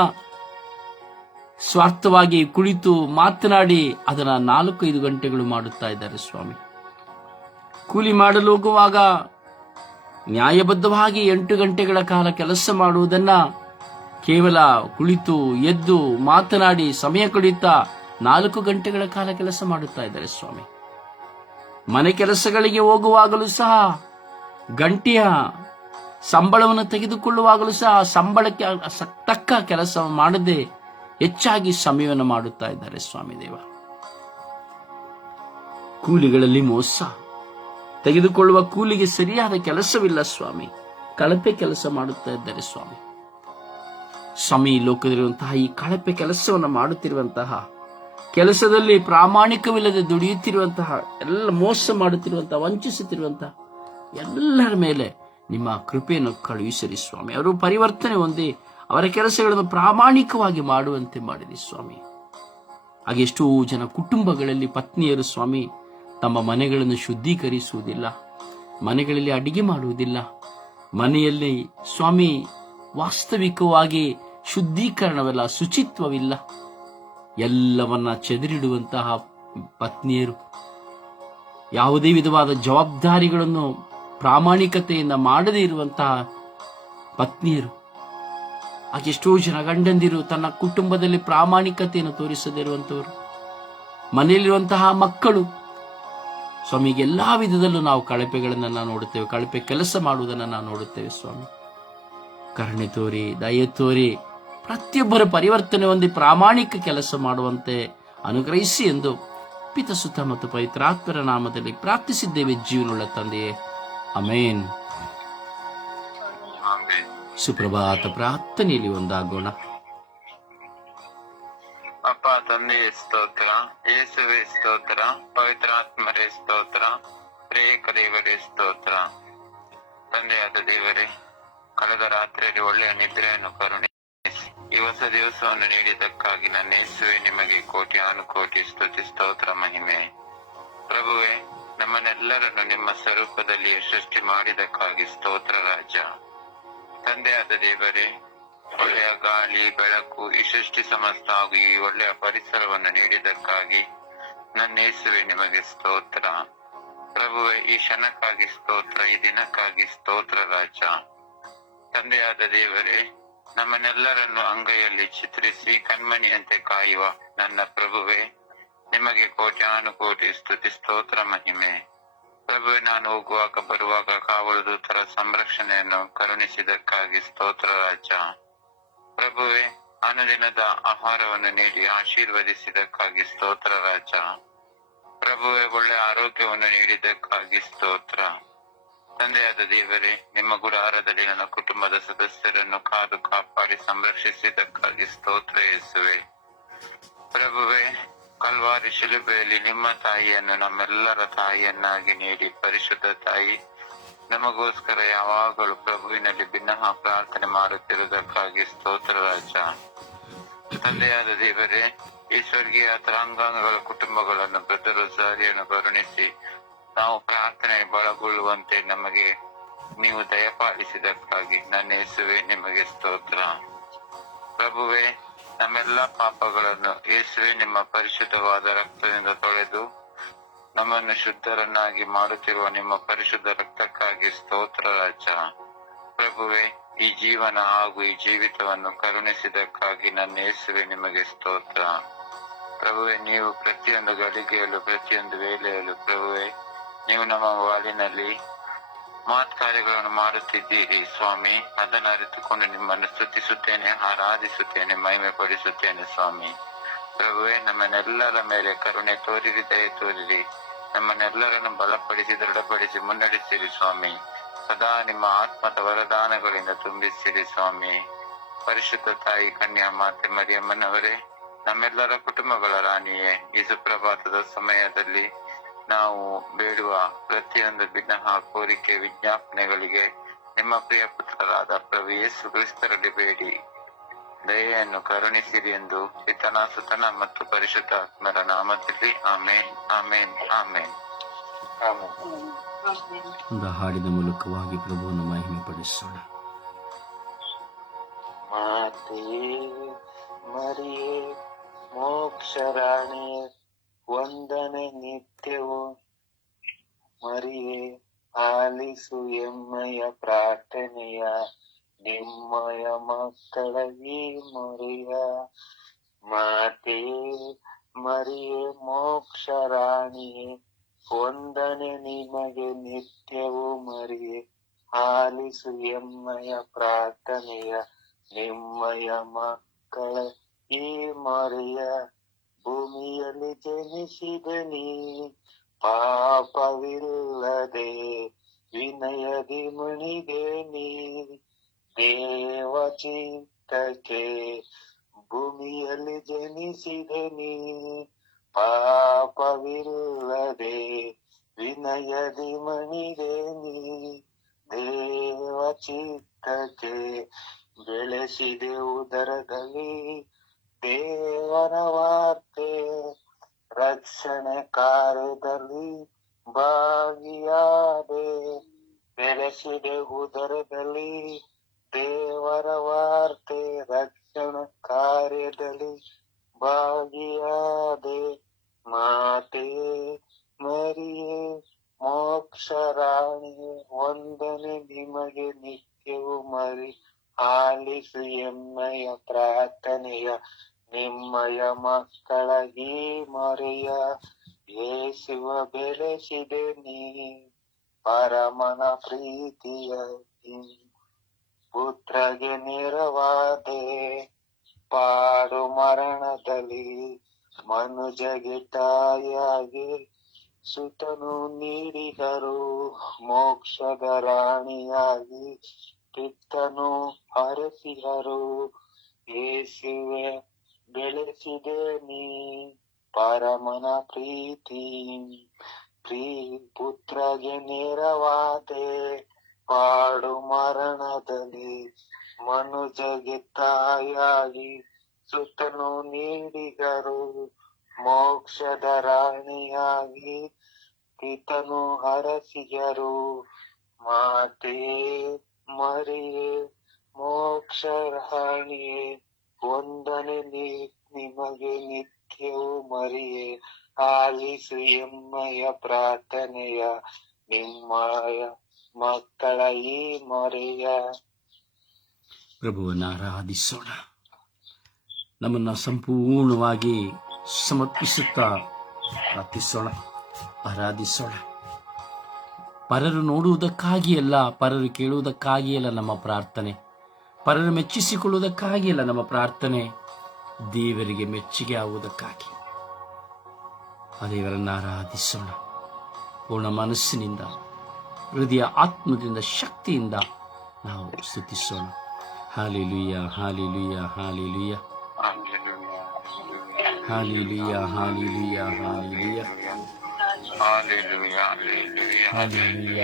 ಸ್ವಾರ್ಥವಾಗಿ ಕುಳಿತು ಮಾತನಾಡಿ ಅದನ್ನ 4-5 ಗಂಟೆಗಳು ಮಾಡುತ್ತಾ ಇದ್ದಾರೆ ಸ್ವಾಮಿ. ಕೂಲಿ ಮಾಡಲು ಹೋಗುವಾಗ ನ್ಯಾಯಬದ್ಧವಾಗಿ 8 ಗಂಟೆಗಳ ಕಾಲ ಕೆಲಸ ಮಾಡುವುದನ್ನ ಕೇವಲ ಕುಳಿತು ಎದ್ದು ಮಾತನಾಡಿ ಸಮಯ ಕಳೆಯುತ್ತಾ 4 ಗಂಟೆಗಳ ಕಾಲ ಕೆಲಸ ಮಾಡುತ್ತಾ ಇದ್ದಾರೆ ಸ್ವಾಮಿ. ಮನೆ ಕೆಲಸಗಳಿಗೆ ಹೋಗುವಾಗಲೂ ಸಹ ಗಂಟೆಯ ಸಂಬಳವನ್ನು ತೆಗೆದುಕೊಳ್ಳುವಾಗಲೂ ಸಹ ಸಂಬಳಕ್ಕೆ ತಕ್ಕ ಕೆಲಸ ಮಾಡದೆ ಹೆಚ್ಚಾಗಿ ಸಮಯವನ್ನು ಮಾಡುತ್ತಾ ಇದ್ದಾರೆ ಸ್ವಾಮಿ ದೇವ. ಕೂಲಿಗಳಲ್ಲಿ ಮೋಸ, ತೆಗೆದುಕೊಳ್ಳುವ ಕೂಲಿಗೆ ಸರಿಯಾದ ಕೆಲಸವಿಲ್ಲ ಸ್ವಾಮಿ. ಕಳಪೆ ಕೆಲಸ ಮಾಡುತ್ತಾ ಇದ್ದಾರೆ ಸ್ವಾಮಿ. ಸ್ವಾಮಿ, ಲೋಕದಲ್ಲಿರುವಂತಹ ಈ ಕಳಪೆ ಕೆಲಸವನ್ನು ಮಾಡುತ್ತಿರುವಂತಹ, ಕೆಲಸದಲ್ಲಿ ಪ್ರಾಮಾಣಿಕವಿಲ್ಲದೆ ದುಡಿಯುತ್ತಿರುವಂತಹ, ಎಲ್ಲ ಮೋಸ ಮಾಡುತ್ತಿರುವಂತಹ, ವಂಚಿಸುತ್ತಿರುವಂತಹ ಎಲ್ಲರ ಮೇಲೆ ನಿಮ್ಮ ಕೃಪೆಯನ್ನು ಕಳುಹಿಸಿರಿ ಸ್ವಾಮಿ. ಅವರು ಪರಿವರ್ತನೆ ಹೊಂದಿ ಅವರ ಕೆಲಸಗಳನ್ನು ಪ್ರಾಮಾಣಿಕವಾಗಿ ಮಾಡುವಂತೆ ಮಾಡಿರಿ ಸ್ವಾಮಿ. ಹಾಗೆ ಎಷ್ಟೋ ಜನ ಕುಟುಂಬಗಳಲ್ಲಿ ಪತ್ನಿಯರು ಸ್ವಾಮಿ ತಮ್ಮ ಮನೆಗಳನ್ನು ಶುದ್ಧೀಕರಿಸುವುದಿಲ್ಲ, ಮನೆಗಳಲ್ಲಿ ಅಡಿಗೆ ಮಾಡುವುದಿಲ್ಲ, ಮನೆಯಲ್ಲಿ ಸ್ವಾಮಿ ವಾಸ್ತವಿಕವಾಗಿ ಶುದ್ಧೀಕರಣವಿಲ್ಲ, ಶುಚಿತ್ವವಿಲ್ಲ, ಎಲ್ಲವನ್ನ ಚೆದರಿಡುವಂತಹ ಪತ್ನಿಯರು, ಯಾವುದೇ ವಿಧವಾದ ಜವಾಬ್ದಾರಿಗಳನ್ನು ಪ್ರಾಮಾಣಿಕತೆಯಿಂದ ಮಾಡದೇ ಇರುವಂತಹ ಪತ್ನಿಯರು, ಹಾಗೆಷ್ಟೋ ಜನ ಗಂಡಂದಿರು ತನ್ನ ಕುಟುಂಬದಲ್ಲಿ ಪ್ರಾಮಾಣಿಕತೆಯನ್ನು ತೋರಿಸದೇ ಇರುವಂತವರು, ಮನೆಯಲ್ಲಿರುವಂತಹ ಮಕ್ಕಳು ಸ್ವಾಮಿಗೆ ಎಲ್ಲಾ ವಿಧದಲ್ಲೂ ನಾವು ಕಳಪೆಗಳನ್ನು ನಾವು ನೋಡುತ್ತೇವೆ, ಕಳಪೆ ಕೆಲಸ ಮಾಡುವುದನ್ನು ನಾವು ನೋಡುತ್ತೇವೆ ಸ್ವಾಮಿ. ಕರುಣೆ ತೋರಿ, ದಯೆ ತೋರಿ ಪ್ರತಿಯೊಬ್ಬರ ಪರಿವರ್ತನೆ ಹೊಂದಿ ಪ್ರಾಮಾಣಿಕ ಕೆಲಸ ಮಾಡುವಂತೆ ಅನುಗ್ರಹಿಸಿ ಎಂದು ಪಿತಸುತ ಮತ್ತು ಪವಿತ್ರಾತ್ಮರ ನಾಮದಲ್ಲಿ ಪ್ರಾರ್ಥಿಸಿದ್ದೇವೆ ಜೀವನುಳ್ಳ ತಂದೆಯೇ, ಅಮೇನ್. ಸುಪ್ರಭಾತ ಪ್ರಾರ್ಥನೆಯಲ್ಲಿ ಒಂದಾಗೋಣ. ಅಪ್ಪ ತಂದೆಯೇ ಸ್ತೋತ್ರ, ಯೇಸುವೇ ಸ್ತೋತ್ರ, ಪವಿತ್ರಾತ್ಮರೇ ಸ್ತೋತ್ರ, ತ್ರಿಯೇಕ ದೇವರೇ ಸ್ತೋತ್ರ. ತಂದೆಯಾದ ದೇವರೇ, ಕಳೆದ ರಾತ್ರಿಯಲ್ಲಿ ಒಳ್ಳೆಯ ನಿದ್ರೆಯನ್ನು ಕರುಣಿಸಿ ಈ ಹೊಸ ದಿವಸವನ್ನು ನೀಡಿದ್ದಕ್ಕಾಗಿ ನನ್ನ ಯೇಸುವೆ ನಿಮಗೆ ಕೋಟಿ ಸ್ತುತಿ ಸ್ತೋತ್ರ ಮಹಿಮೆ. ಪ್ರಭುವೆ, ನಮ್ಮನ್ನೆಲ್ಲರನ್ನು ನಿಮ್ಮ ಸ್ವರೂಪದಲ್ಲಿ ಸೃಷ್ಟಿ ಮಾಡಿದಕ್ಕಾಗಿ ಸ್ತೋತ್ರ ರಾಜ. ತಂದೆಯಾದ ದೇವರೇ, ಒಳ್ಳೆಯ ಗಾಳಿ, ಬೆಳಕು, ಈ ಸೃಷ್ಟಿ ಸಮಸ್ತ ಹಾಗೂ ಈ ಒಳ್ಳೆಯ ಪರಿಸರವನ್ನು ನೀಡಿದ್ದಕ್ಕಾಗಿ ನನ್ನ ಯೇಸುವೆ ನಿಮಗೆ ಸ್ತೋತ್ರ. ಪ್ರಭುವೆ, ಈ ಕ್ಷಣಕ್ಕಾಗಿ ಸ್ತೋತ್ರ, ಈ ದಿನಕ್ಕಾಗಿ ಸ್ತೋತ್ರ ರಾಜ. ತಂದೆಯಾದ ದೇವರೇ, ನಮ್ಮನ್ನೆಲ್ಲರನ್ನು ಅಂಗೈಯಲ್ಲಿ ಚಿತ್ರಿಸಿ ಕಣ್ಮಣಿಯಂತೆ ಕಾಯುವ ನನ್ನ ಪ್ರಭುವೆ, ನಿಮಗೆ ಕೋಟಿ ಸ್ತುತಿ ಸ್ತೋತ್ರ ಮಹಿಮೆ. ಪ್ರಭುವೆ, ನಾನು ಹೋಗುವಾಗ ಬರುವಾಗ ಕಾವಲು ದೂತರ ಸಂರಕ್ಷಣೆಯನ್ನು ಕರುಣಿಸಿದಕ್ಕಾಗಿ ಸ್ತೋತ್ರ ರಾಜ. ಪ್ರಭುವೆ, ಅನುದಿನದ ಆಹಾರವನ್ನು ನೀಡಿ ಆಶೀರ್ವದಿಸಿದಕ್ಕಾಗಿ ಸ್ತೋತ್ರ ರಾಜ. ಪ್ರಭುವೆ, ಒಳ್ಳೆ ಆರೋಗ್ಯವನ್ನು ನೀಡಿದ್ದಕ್ಕಾಗಿ ಸ್ತೋತ್ರ. ತಂದೆಯಾದ ದೇವರೇ, ನಿಮ್ಮ ಗುಡಾರದಲ್ಲಿ ನನ್ನ ಕುಟುಂಬದ ಸದಸ್ಯರನ್ನು ಕಾದು ಕಾಪಾಡಿ ಸಂರಕ್ಷಿಸಿದ್ದಕ್ಕಾಗಿ ಸ್ತೋತ್ರ ಯೇಸುವೆ. ಪ್ರಭುವೆ, ಕಲ್ವಾರಿ ಶಿಲುಬೆಯಲ್ಲಿ ನಿಮ್ಮ ತಾಯಿಯನ್ನು ನಮ್ಮೆಲ್ಲರ ತಾಯಿಯನ್ನಾಗಿ ನೀಡಿ ಪರಿಶುದ್ಧ ತಾಯಿ ನಮಗೋಸ್ಕರ ಯಾವಾಗಲೂ ಪ್ರಭುವಿನಲ್ಲಿ ಭಿನ್ನಹ ಪ್ರಾರ್ಥನೆ ಮಾಡುತ್ತಿರುವುದಕ್ಕಾಗಿ ಸ್ತೋತ್ರ ರಾಜ. ತಂದೆಯಾದ ದೇವರೇ, ಈ ಸ್ವರ್ಗೀಯ ತರಾಂಗಾಂಗಗಳ ಕುಟುಂಬಗಳನ್ನು ವೃದ್ಧ ರೋಸಾರಿಯನ್ನು ಕರುಣಿಸಿ ನಾವು ಪ್ರಾರ್ಥನೆ ಬಳಗೊಳ್ಳುವಂತೆ ನಮಗೆ ನೀವು ದಯಪಾಲಿಸಿದಕ್ಕಾಗಿ ನನ್ನ ಯೇಸುವೆ ನಿಮಗೆ ಸ್ತೋತ್ರ. ಪ್ರಭುವೆ, ನಮ್ಮೆಲ್ಲ ಪಾಪಗಳನ್ನು ಯೇಸುವೆ ನಿಮ್ಮ ಪರಿಶುದ್ಧವಾದ ರಕ್ತದಿಂದ ತೊಳೆದು ನಮ್ಮನ್ನು ಶುದ್ಧರನ್ನಾಗಿ ಮಾಡುತ್ತಿರುವ ನಿಮ್ಮ ಪರಿಶುದ್ಧ ರಕ್ತಕ್ಕಾಗಿ ಸ್ತೋತ್ರ ರಾಜ. ಪ್ರಭುವೆ, ಈ ಜೀವನ ಹಾಗೂ ಈ ಜೀವಿತವನ್ನು ಕರುಣಿಸಿದಕ್ಕಾಗಿ ನನ್ನ ಯೇಸುವೆ ನಿಮಗೆ ಸ್ತೋತ್ರ. ಪ್ರಭುವೆ, ನೀವು ಪ್ರತಿಯೊಂದು ಗಳಿಗೆಯಲ್ಲೂ ಪ್ರತಿಯೊಂದು ವೇಳೆಯಲ್ಲೂ ಪ್ರಭುವೆ, ನೀವು ನಮ್ಮ ಬಾಳಿನಲ್ಲಿ ಮಹತ್ ಕಾರ್ಯಗಳನ್ನು ಮಾಡುತ್ತಿದ್ದೀರಿ ಸ್ವಾಮಿ. ಅದನ್ನು ಅರಿತುಕೊಂಡು ನಿಮ್ಮನ್ನು ಸ್ತುತಿಸುತ್ತೇನೆ, ಆರಾಧಿಸುತ್ತೇನೆ, ಮಹಿಮೆ ಪಡಿಸುತ್ತೇನೆ ಸ್ವಾಮಿ. ಪ್ರಭುವೆ, ನಮ್ಮನ್ನೆಲ್ಲರ ಮೇಲೆ ಕರುಣೆ ತೋರಿರಿ, ದಯೆ ತೋರಿರಿ. ನಮ್ಮನ್ನೆಲ್ಲರನ್ನು ಬಲಪಡಿಸಿ, ದೃಢಪಡಿಸಿ, ಮುನ್ನಡೆಸಿರಿ ಸ್ವಾಮಿ. ಸದಾ ನಿಮ್ಮ ಆತ್ಮದ ವರದಾನಗಳಿಂದ ತುಂಬಿಸಿರಿ ಸ್ವಾಮಿ. ಪರಿಶುದ್ಧ ತಾಯಿ ಕನ್ಯಾ ಮಾತೆ ಮರಿಯಮ್ಮನವರೇ, ನಮ್ಮೆಲ್ಲರ ಕುಟುಂಬಗಳ ರಾಣಿಯೇ, ಈ ಸುಪ್ರಭಾತದ ಸಮಯದಲ್ಲಿ ನಾವು ಬೇಡುವ ಪ್ರತಿಯೊಂದು ವಿಘ್ನ, ಕೋರಿಕೆ, ವಿಜ್ಞಾಪನೆಗಳಿಗೆ ನಿಮ್ಮ ಪ್ರಿಯ ಪುತ್ರರಾದ ಪ್ರಭು ಯೇಸು ಕ್ರಿಸ್ತರಲ್ಲಿ ಬೇಡಿ ದಯೆಯನ್ನು ಕರುಣಿಸಿರಿ ಎಂದು ಪಿತನ, ಸುತನ ಮತ್ತು ಪರಿಶುದ್ಧಾತ್ಮರ ನಾಮದಲ್ಲಿ ಆಮೇನ್, ಆಮೇನ್, ಆಮೇನ್, ಆಮೇನ್. ಒಂದು ಹಾಡಿನ ಮೂಲಕವಾಗಿ ಪ್ರಭುವನ್ನು ಮಹಿಮೆ ಪಡಿಸೋಣ. ಮಾತೆಯೇ ಮರಿಯೇ ಮೋಕ್ಷರಾಣಿಯೇ, ವಂದನೆ ನಿತ್ಯವೂ ಮರಿಯೇ, ಆಲಿಸು ಎಮ್ಮೆಯ ಪ್ರಾರ್ಥನೆಯ, ನಿಮ್ಮಯ ಮಕ್ಕಳ ಈ ಮೊರೆಯ. ಮಾತೆಯೇ ಮರಿಯೇ ಮೋಕ್ಷರಾಣಿಯೇ, ವಂದನೆ ನಿಮಗೆ ನಿತ್ಯವೂ ಮರಿಯೇ, ಆಲಿಸು ಎಮ್ಮೆಯ ಪ್ರಾರ್ಥನೆಯ, ನಿಮ್ಮಯ ಮಕ್ಕಳ ಈ ಮೊರೆಯ. ಭೂಮಿಯಲ್ಲಿ ಜನಿಸಿದ ನೀ ಪಾಪವಿಲ್ಲದೆ, ವಿನಯದಿ ಮುಣಿದೆ ನೀ ದೇವ ಚಿತ್ತಕ್ಕೆ. ಭೂಮಿಯಲ್ಲಿ ಜನಿಸಿದ ನೀ ಪಾಪವಿಲ್ಲದೆ, ವಿನಯದಿ ಮಣಿದೆ ನೀ ದೇವ ಚಿತ್ತಕ್ಕೆ. ಬೆಳೆಸಿದೆ ಉದರದಲ್ಲಿ ದೇವರ ವಾರ್ತೆ, ರಕ್ಷಣೆ ಕಾರ್ಯದಲ್ಲಿ ಭಾಗಿಯಾದೆ. ಬೆಳೆಸಿದೆ ಉದರದಲ್ಲಿ ದೇವರ ವಾರ್ತೆ, ರಕ್ಷಣಾ ಕಾರ್ಯದಲ್ಲಿ ಭಾಗಿಯಾದೆ. ಮಾತೆಯೇ ಮರಿಯೇ ಮೋಕ್ಷರಾಣಿಯೇ, ವಂದನೆ ನಿಮಗೆ ನಿತ್ಯವೂ ಮರಿ, ಆಲಿಸು ಎಮ್ಮೆಯ ಪ್ರಾರ್ಥನೆಯ, ನಿಮ್ಮಯ ಮಕ್ಕಳ ಈ ಮೊರೆಯ. ಯೇಸುವ ಬೆಳೆಸಿದೆ ನೀ ಪರಮನ ಪ್ರೀತಿಯ, ಪುತ್ರಗೆ ನೆರವಾದೆ ಪಾಡು ಮರಣದಲ್ಲಿ. ಮನುಜಗೆ ತಾಯಾಗಿ ಸುತನು ನೀಡಿದರು, ಮೋಕ್ಷದ ರಾಣಿಯಾಗಿ ಪಿತ್ತನು ಹರಸಿದರು. ಯೇಸುವೆ ಬೆಳೆಸಿದೆ ನೀ ಪರಮನ ಪ್ರೀತಿ, ಪುತ್ರಗೆ ನೆರವಾದೆ ಪಾಡು ಮರಣದಲ್ಲಿ. ಮನುಜಗೆ ತಾಯಾಗಿ ಸುತನು ನೀಡಿದರು, ಮೋಕ್ಷದ ರಾಣಿಯಾಗಿ ಪಿತನು ಹರಸಿದರು. ಮಾತೆಯೇ ಮರಿಯೇ ಮೋಕ್ಷರಾಣಿಯೇ, ವಂದನೆ ನಿಮಗೆ ನಿತ್ಯವೂ ಮರಿಯೇ, ಆಲಿಸು ಎಮ್ಮೆಯ ಪ್ರಾರ್ಥನೆಯ, ನಿಮ್ಮಯ ಮಕ್ಕಳ ಈ ಮೊರೆಯ. ಪ್ರಭುವನ್ನು ಆರಾಧಿಸೋಣ. ನಮ್ಮನ್ನ ಸಂಪೂರ್ಣವಾಗಿ ಸಮರ್ಪಿಸುತ್ತಾ ಪ್ರಾರ್ಥಿಸೋಣ, ಆರಾಧಿಸೋಣ. ಪರರು ನೋಡುವುದಕ್ಕಾಗಿ ಅಲ್ಲ, ಪರರು ಕೇಳುವುದಕ್ಕಾಗಿ ಅಲ್ಲ ನಮ್ಮ ಪ್ರಾರ್ಥನೆ, ಪರರು ಮೆಚ್ಚಿಸಿಕೊಳ್ಳುವುದಕ್ಕಾಗಿ ಅಲ್ಲ ನಮ್ಮ ಪ್ರಾರ್ಥನೆ, ದೇವರಿಗೆ ಮೆಚ್ಚುಗೆ ಆಗುವುದಕ್ಕಾಗಿ. ಆ ದೇವರನ್ನು ಆರಾಧಿಸೋಣ. ಪೂರ್ಣ ಮನಸ್ಸಿನಿಂದ, ಹೃದಯ, ಆತ್ಮದಿಂದ, ಶಕ್ತಿಯಿಂದ ನಾವು ಸ್ತುತಿಸೋಣ. Hallelujah, hallelujah, hallelujah, hallelujah, hallelujah, hallelujah, Hallelujah, hallelujah, hallelujah,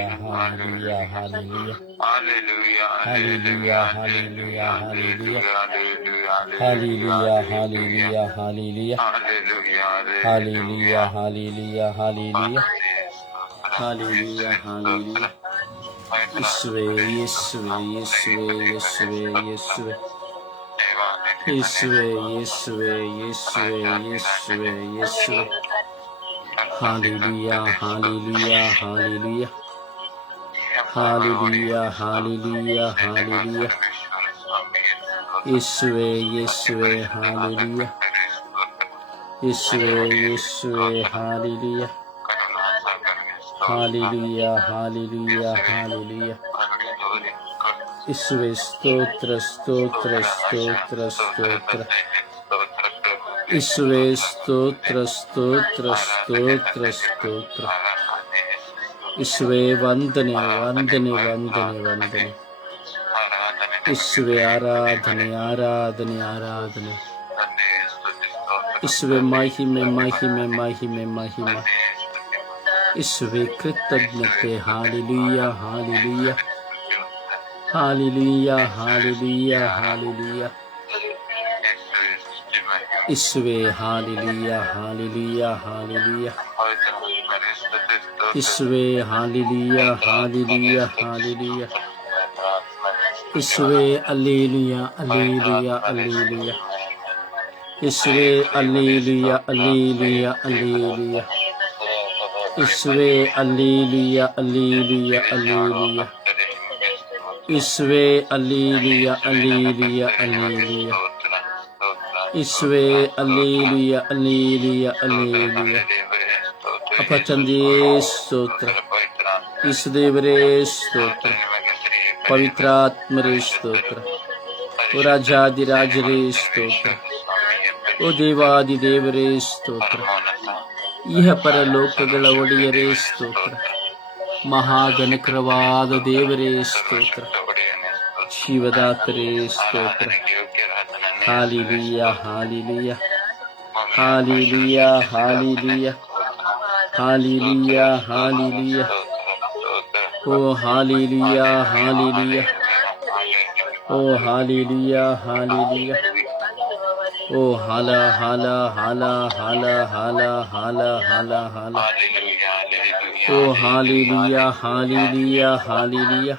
hallelujah, hallelujah, hallelujah, hallelujah, hallelujah, hallelujah, hallelujah, hallelujah, hallelujah, hallelujah, hallelujah, hallelujah, hallelujah. ಯೇಸುವೇ, ಯೇಸುವೇ, ಯೇಸುವೇ, ಯೇಸುವೇ, ಯೇಸುವೇ, ಯೇಸುವೇ, ಯೇಸುವೇ, ಯೇಸುವೇ, ಯೇಸುವೇ, ಯೇಸುವೇ. Hallelujah, hallelujah, hallelujah, hallelujah, hallelujah, hallelujah. ಯೇಸುವೇ, ಯೇಸುವೇ, ಹಾಲೆಲೂಯ, ಯೇಸುವೆ ಯೇಸುವೆ ಹಾಲೆಲೂಯ ಹಾಲೆಲೂಯ ಹಾಲೆಲೂಯ ಹಾಲೆಲೂಯ. ಯೇಸುವೆ ಸ್ತೋತ್ರ ಸ್ತೋತ್ರ ಸ್ತೋತ್ರ ಸ್ತೋತ್ರ. ಯೇಸುವೆ ಸ್ತೋತ್ರ ಸ್ತೋತ್ರ ಸ್ತೋತ್ರ ಸ್ತೋತ್ರ. ಯೇಸುವೆ ವಂದನೆ ವಂದನೆ ವಂದನೆ ವಂದನೆ. ಯೇಸುವೆ ಆರಾಧನೆ ಆರಾಧನೆ ಆರಾಧನೆ. ಯೇಸುವೆ ಮಹಿಮೆ ಮಹಿಮೆ ಮಹಿಮೆ ಮಹಿಮೆ. ಯೇಸುವೆ ಕೃತಜ್ಞತೆ. Hallelujah hallelujah hallelujah hallelujah hallelujah. ಯೇಸುವೆ ಹಾಲೆಲೂಯ ಹಾಲೆಲೂಯ ಹಾಲೆಲೂಯ. ಯೇಸುವೆ ಹಾಲೆಲೂಯ ಹಾಲೆಲೂಯ ಹಾಲೆಲೂಯ. ಯೇಸುವೆ ಅಲ್ಲೇಲೂಯ ಅಲ್ಲೇಲೂಯ ಅಲ್ಲೇಲೂಯ. ಯೇಸುವೆ ಅಲ್ಲೇಲೂಯ ಅಲ್ಲೇಲೂಯ ಅಲ್ಲೇಲೂಯ. ಯೇಸುವೆ ಅಲ್ಲೇಲೂಯ ಅಲ್ಲೇಲೂಯ ಅಲ್ಲೇಲೂಯ. ಯೇಸುವೆ ಅಲ್ಲೇಲೂಯ ಅಲ್ಲೇಲೂಯ ಅಲ್ಲೇಲೂಯ. ಯೇಸುವೆ ಅಲ್ಲೇಲೂಯ ಅಲ್ಲೇಲೂಯ ಅಲ್ಲೇಲೂಯ. ಅಪ್ಪ ತಂದೆಯೇ ಸ್ತೋತ್ರ. ಯೇಸು ದೇವರೇ ಸ್ತೋತ್ರ. ಪವಿತ್ರಾತ್ಮರೇ ಸ್ತೋತ್ರ. ಓ ರಾಜಾದಿರಾಜರೇ ಸ್ತೋತ್ರ. ಓ ದೇವಾದಿ ದೇವರೇ ಸ್ತೋತ್ರ. ಇಹ ಪರಲೋಕಗಳ ಒಡೆಯರೇ ಸ್ತೋತ್ರ. ಮಹಾಗಣಕರವಾದ ದೇವರೇ ಸ್ತೋತ್ರ. ಶಿವದಾತರೇ ಸ್ತೋತ್ರ. Hallelujah hallelujah hallelujah hallelujah hallelujah hallelujah. ಓ ಹಾಲೆಲೂಯ ಹಾಲೆಲೂಯ. ಓ ಹಾಲೆಲೂಯ ಹಾಲೆಲೂಯ. ಓ ಹಾಲ ಹಾಲ ಹಾಲ ಹಾಲ ಹಾಲ ಹಾಲ ಹಾಲ ಹಾಲ. ಓ ಹಾಲೆಲೂಯ ಹಾಲೆಲೂಯ ಹಾಲೆಲೂಯ.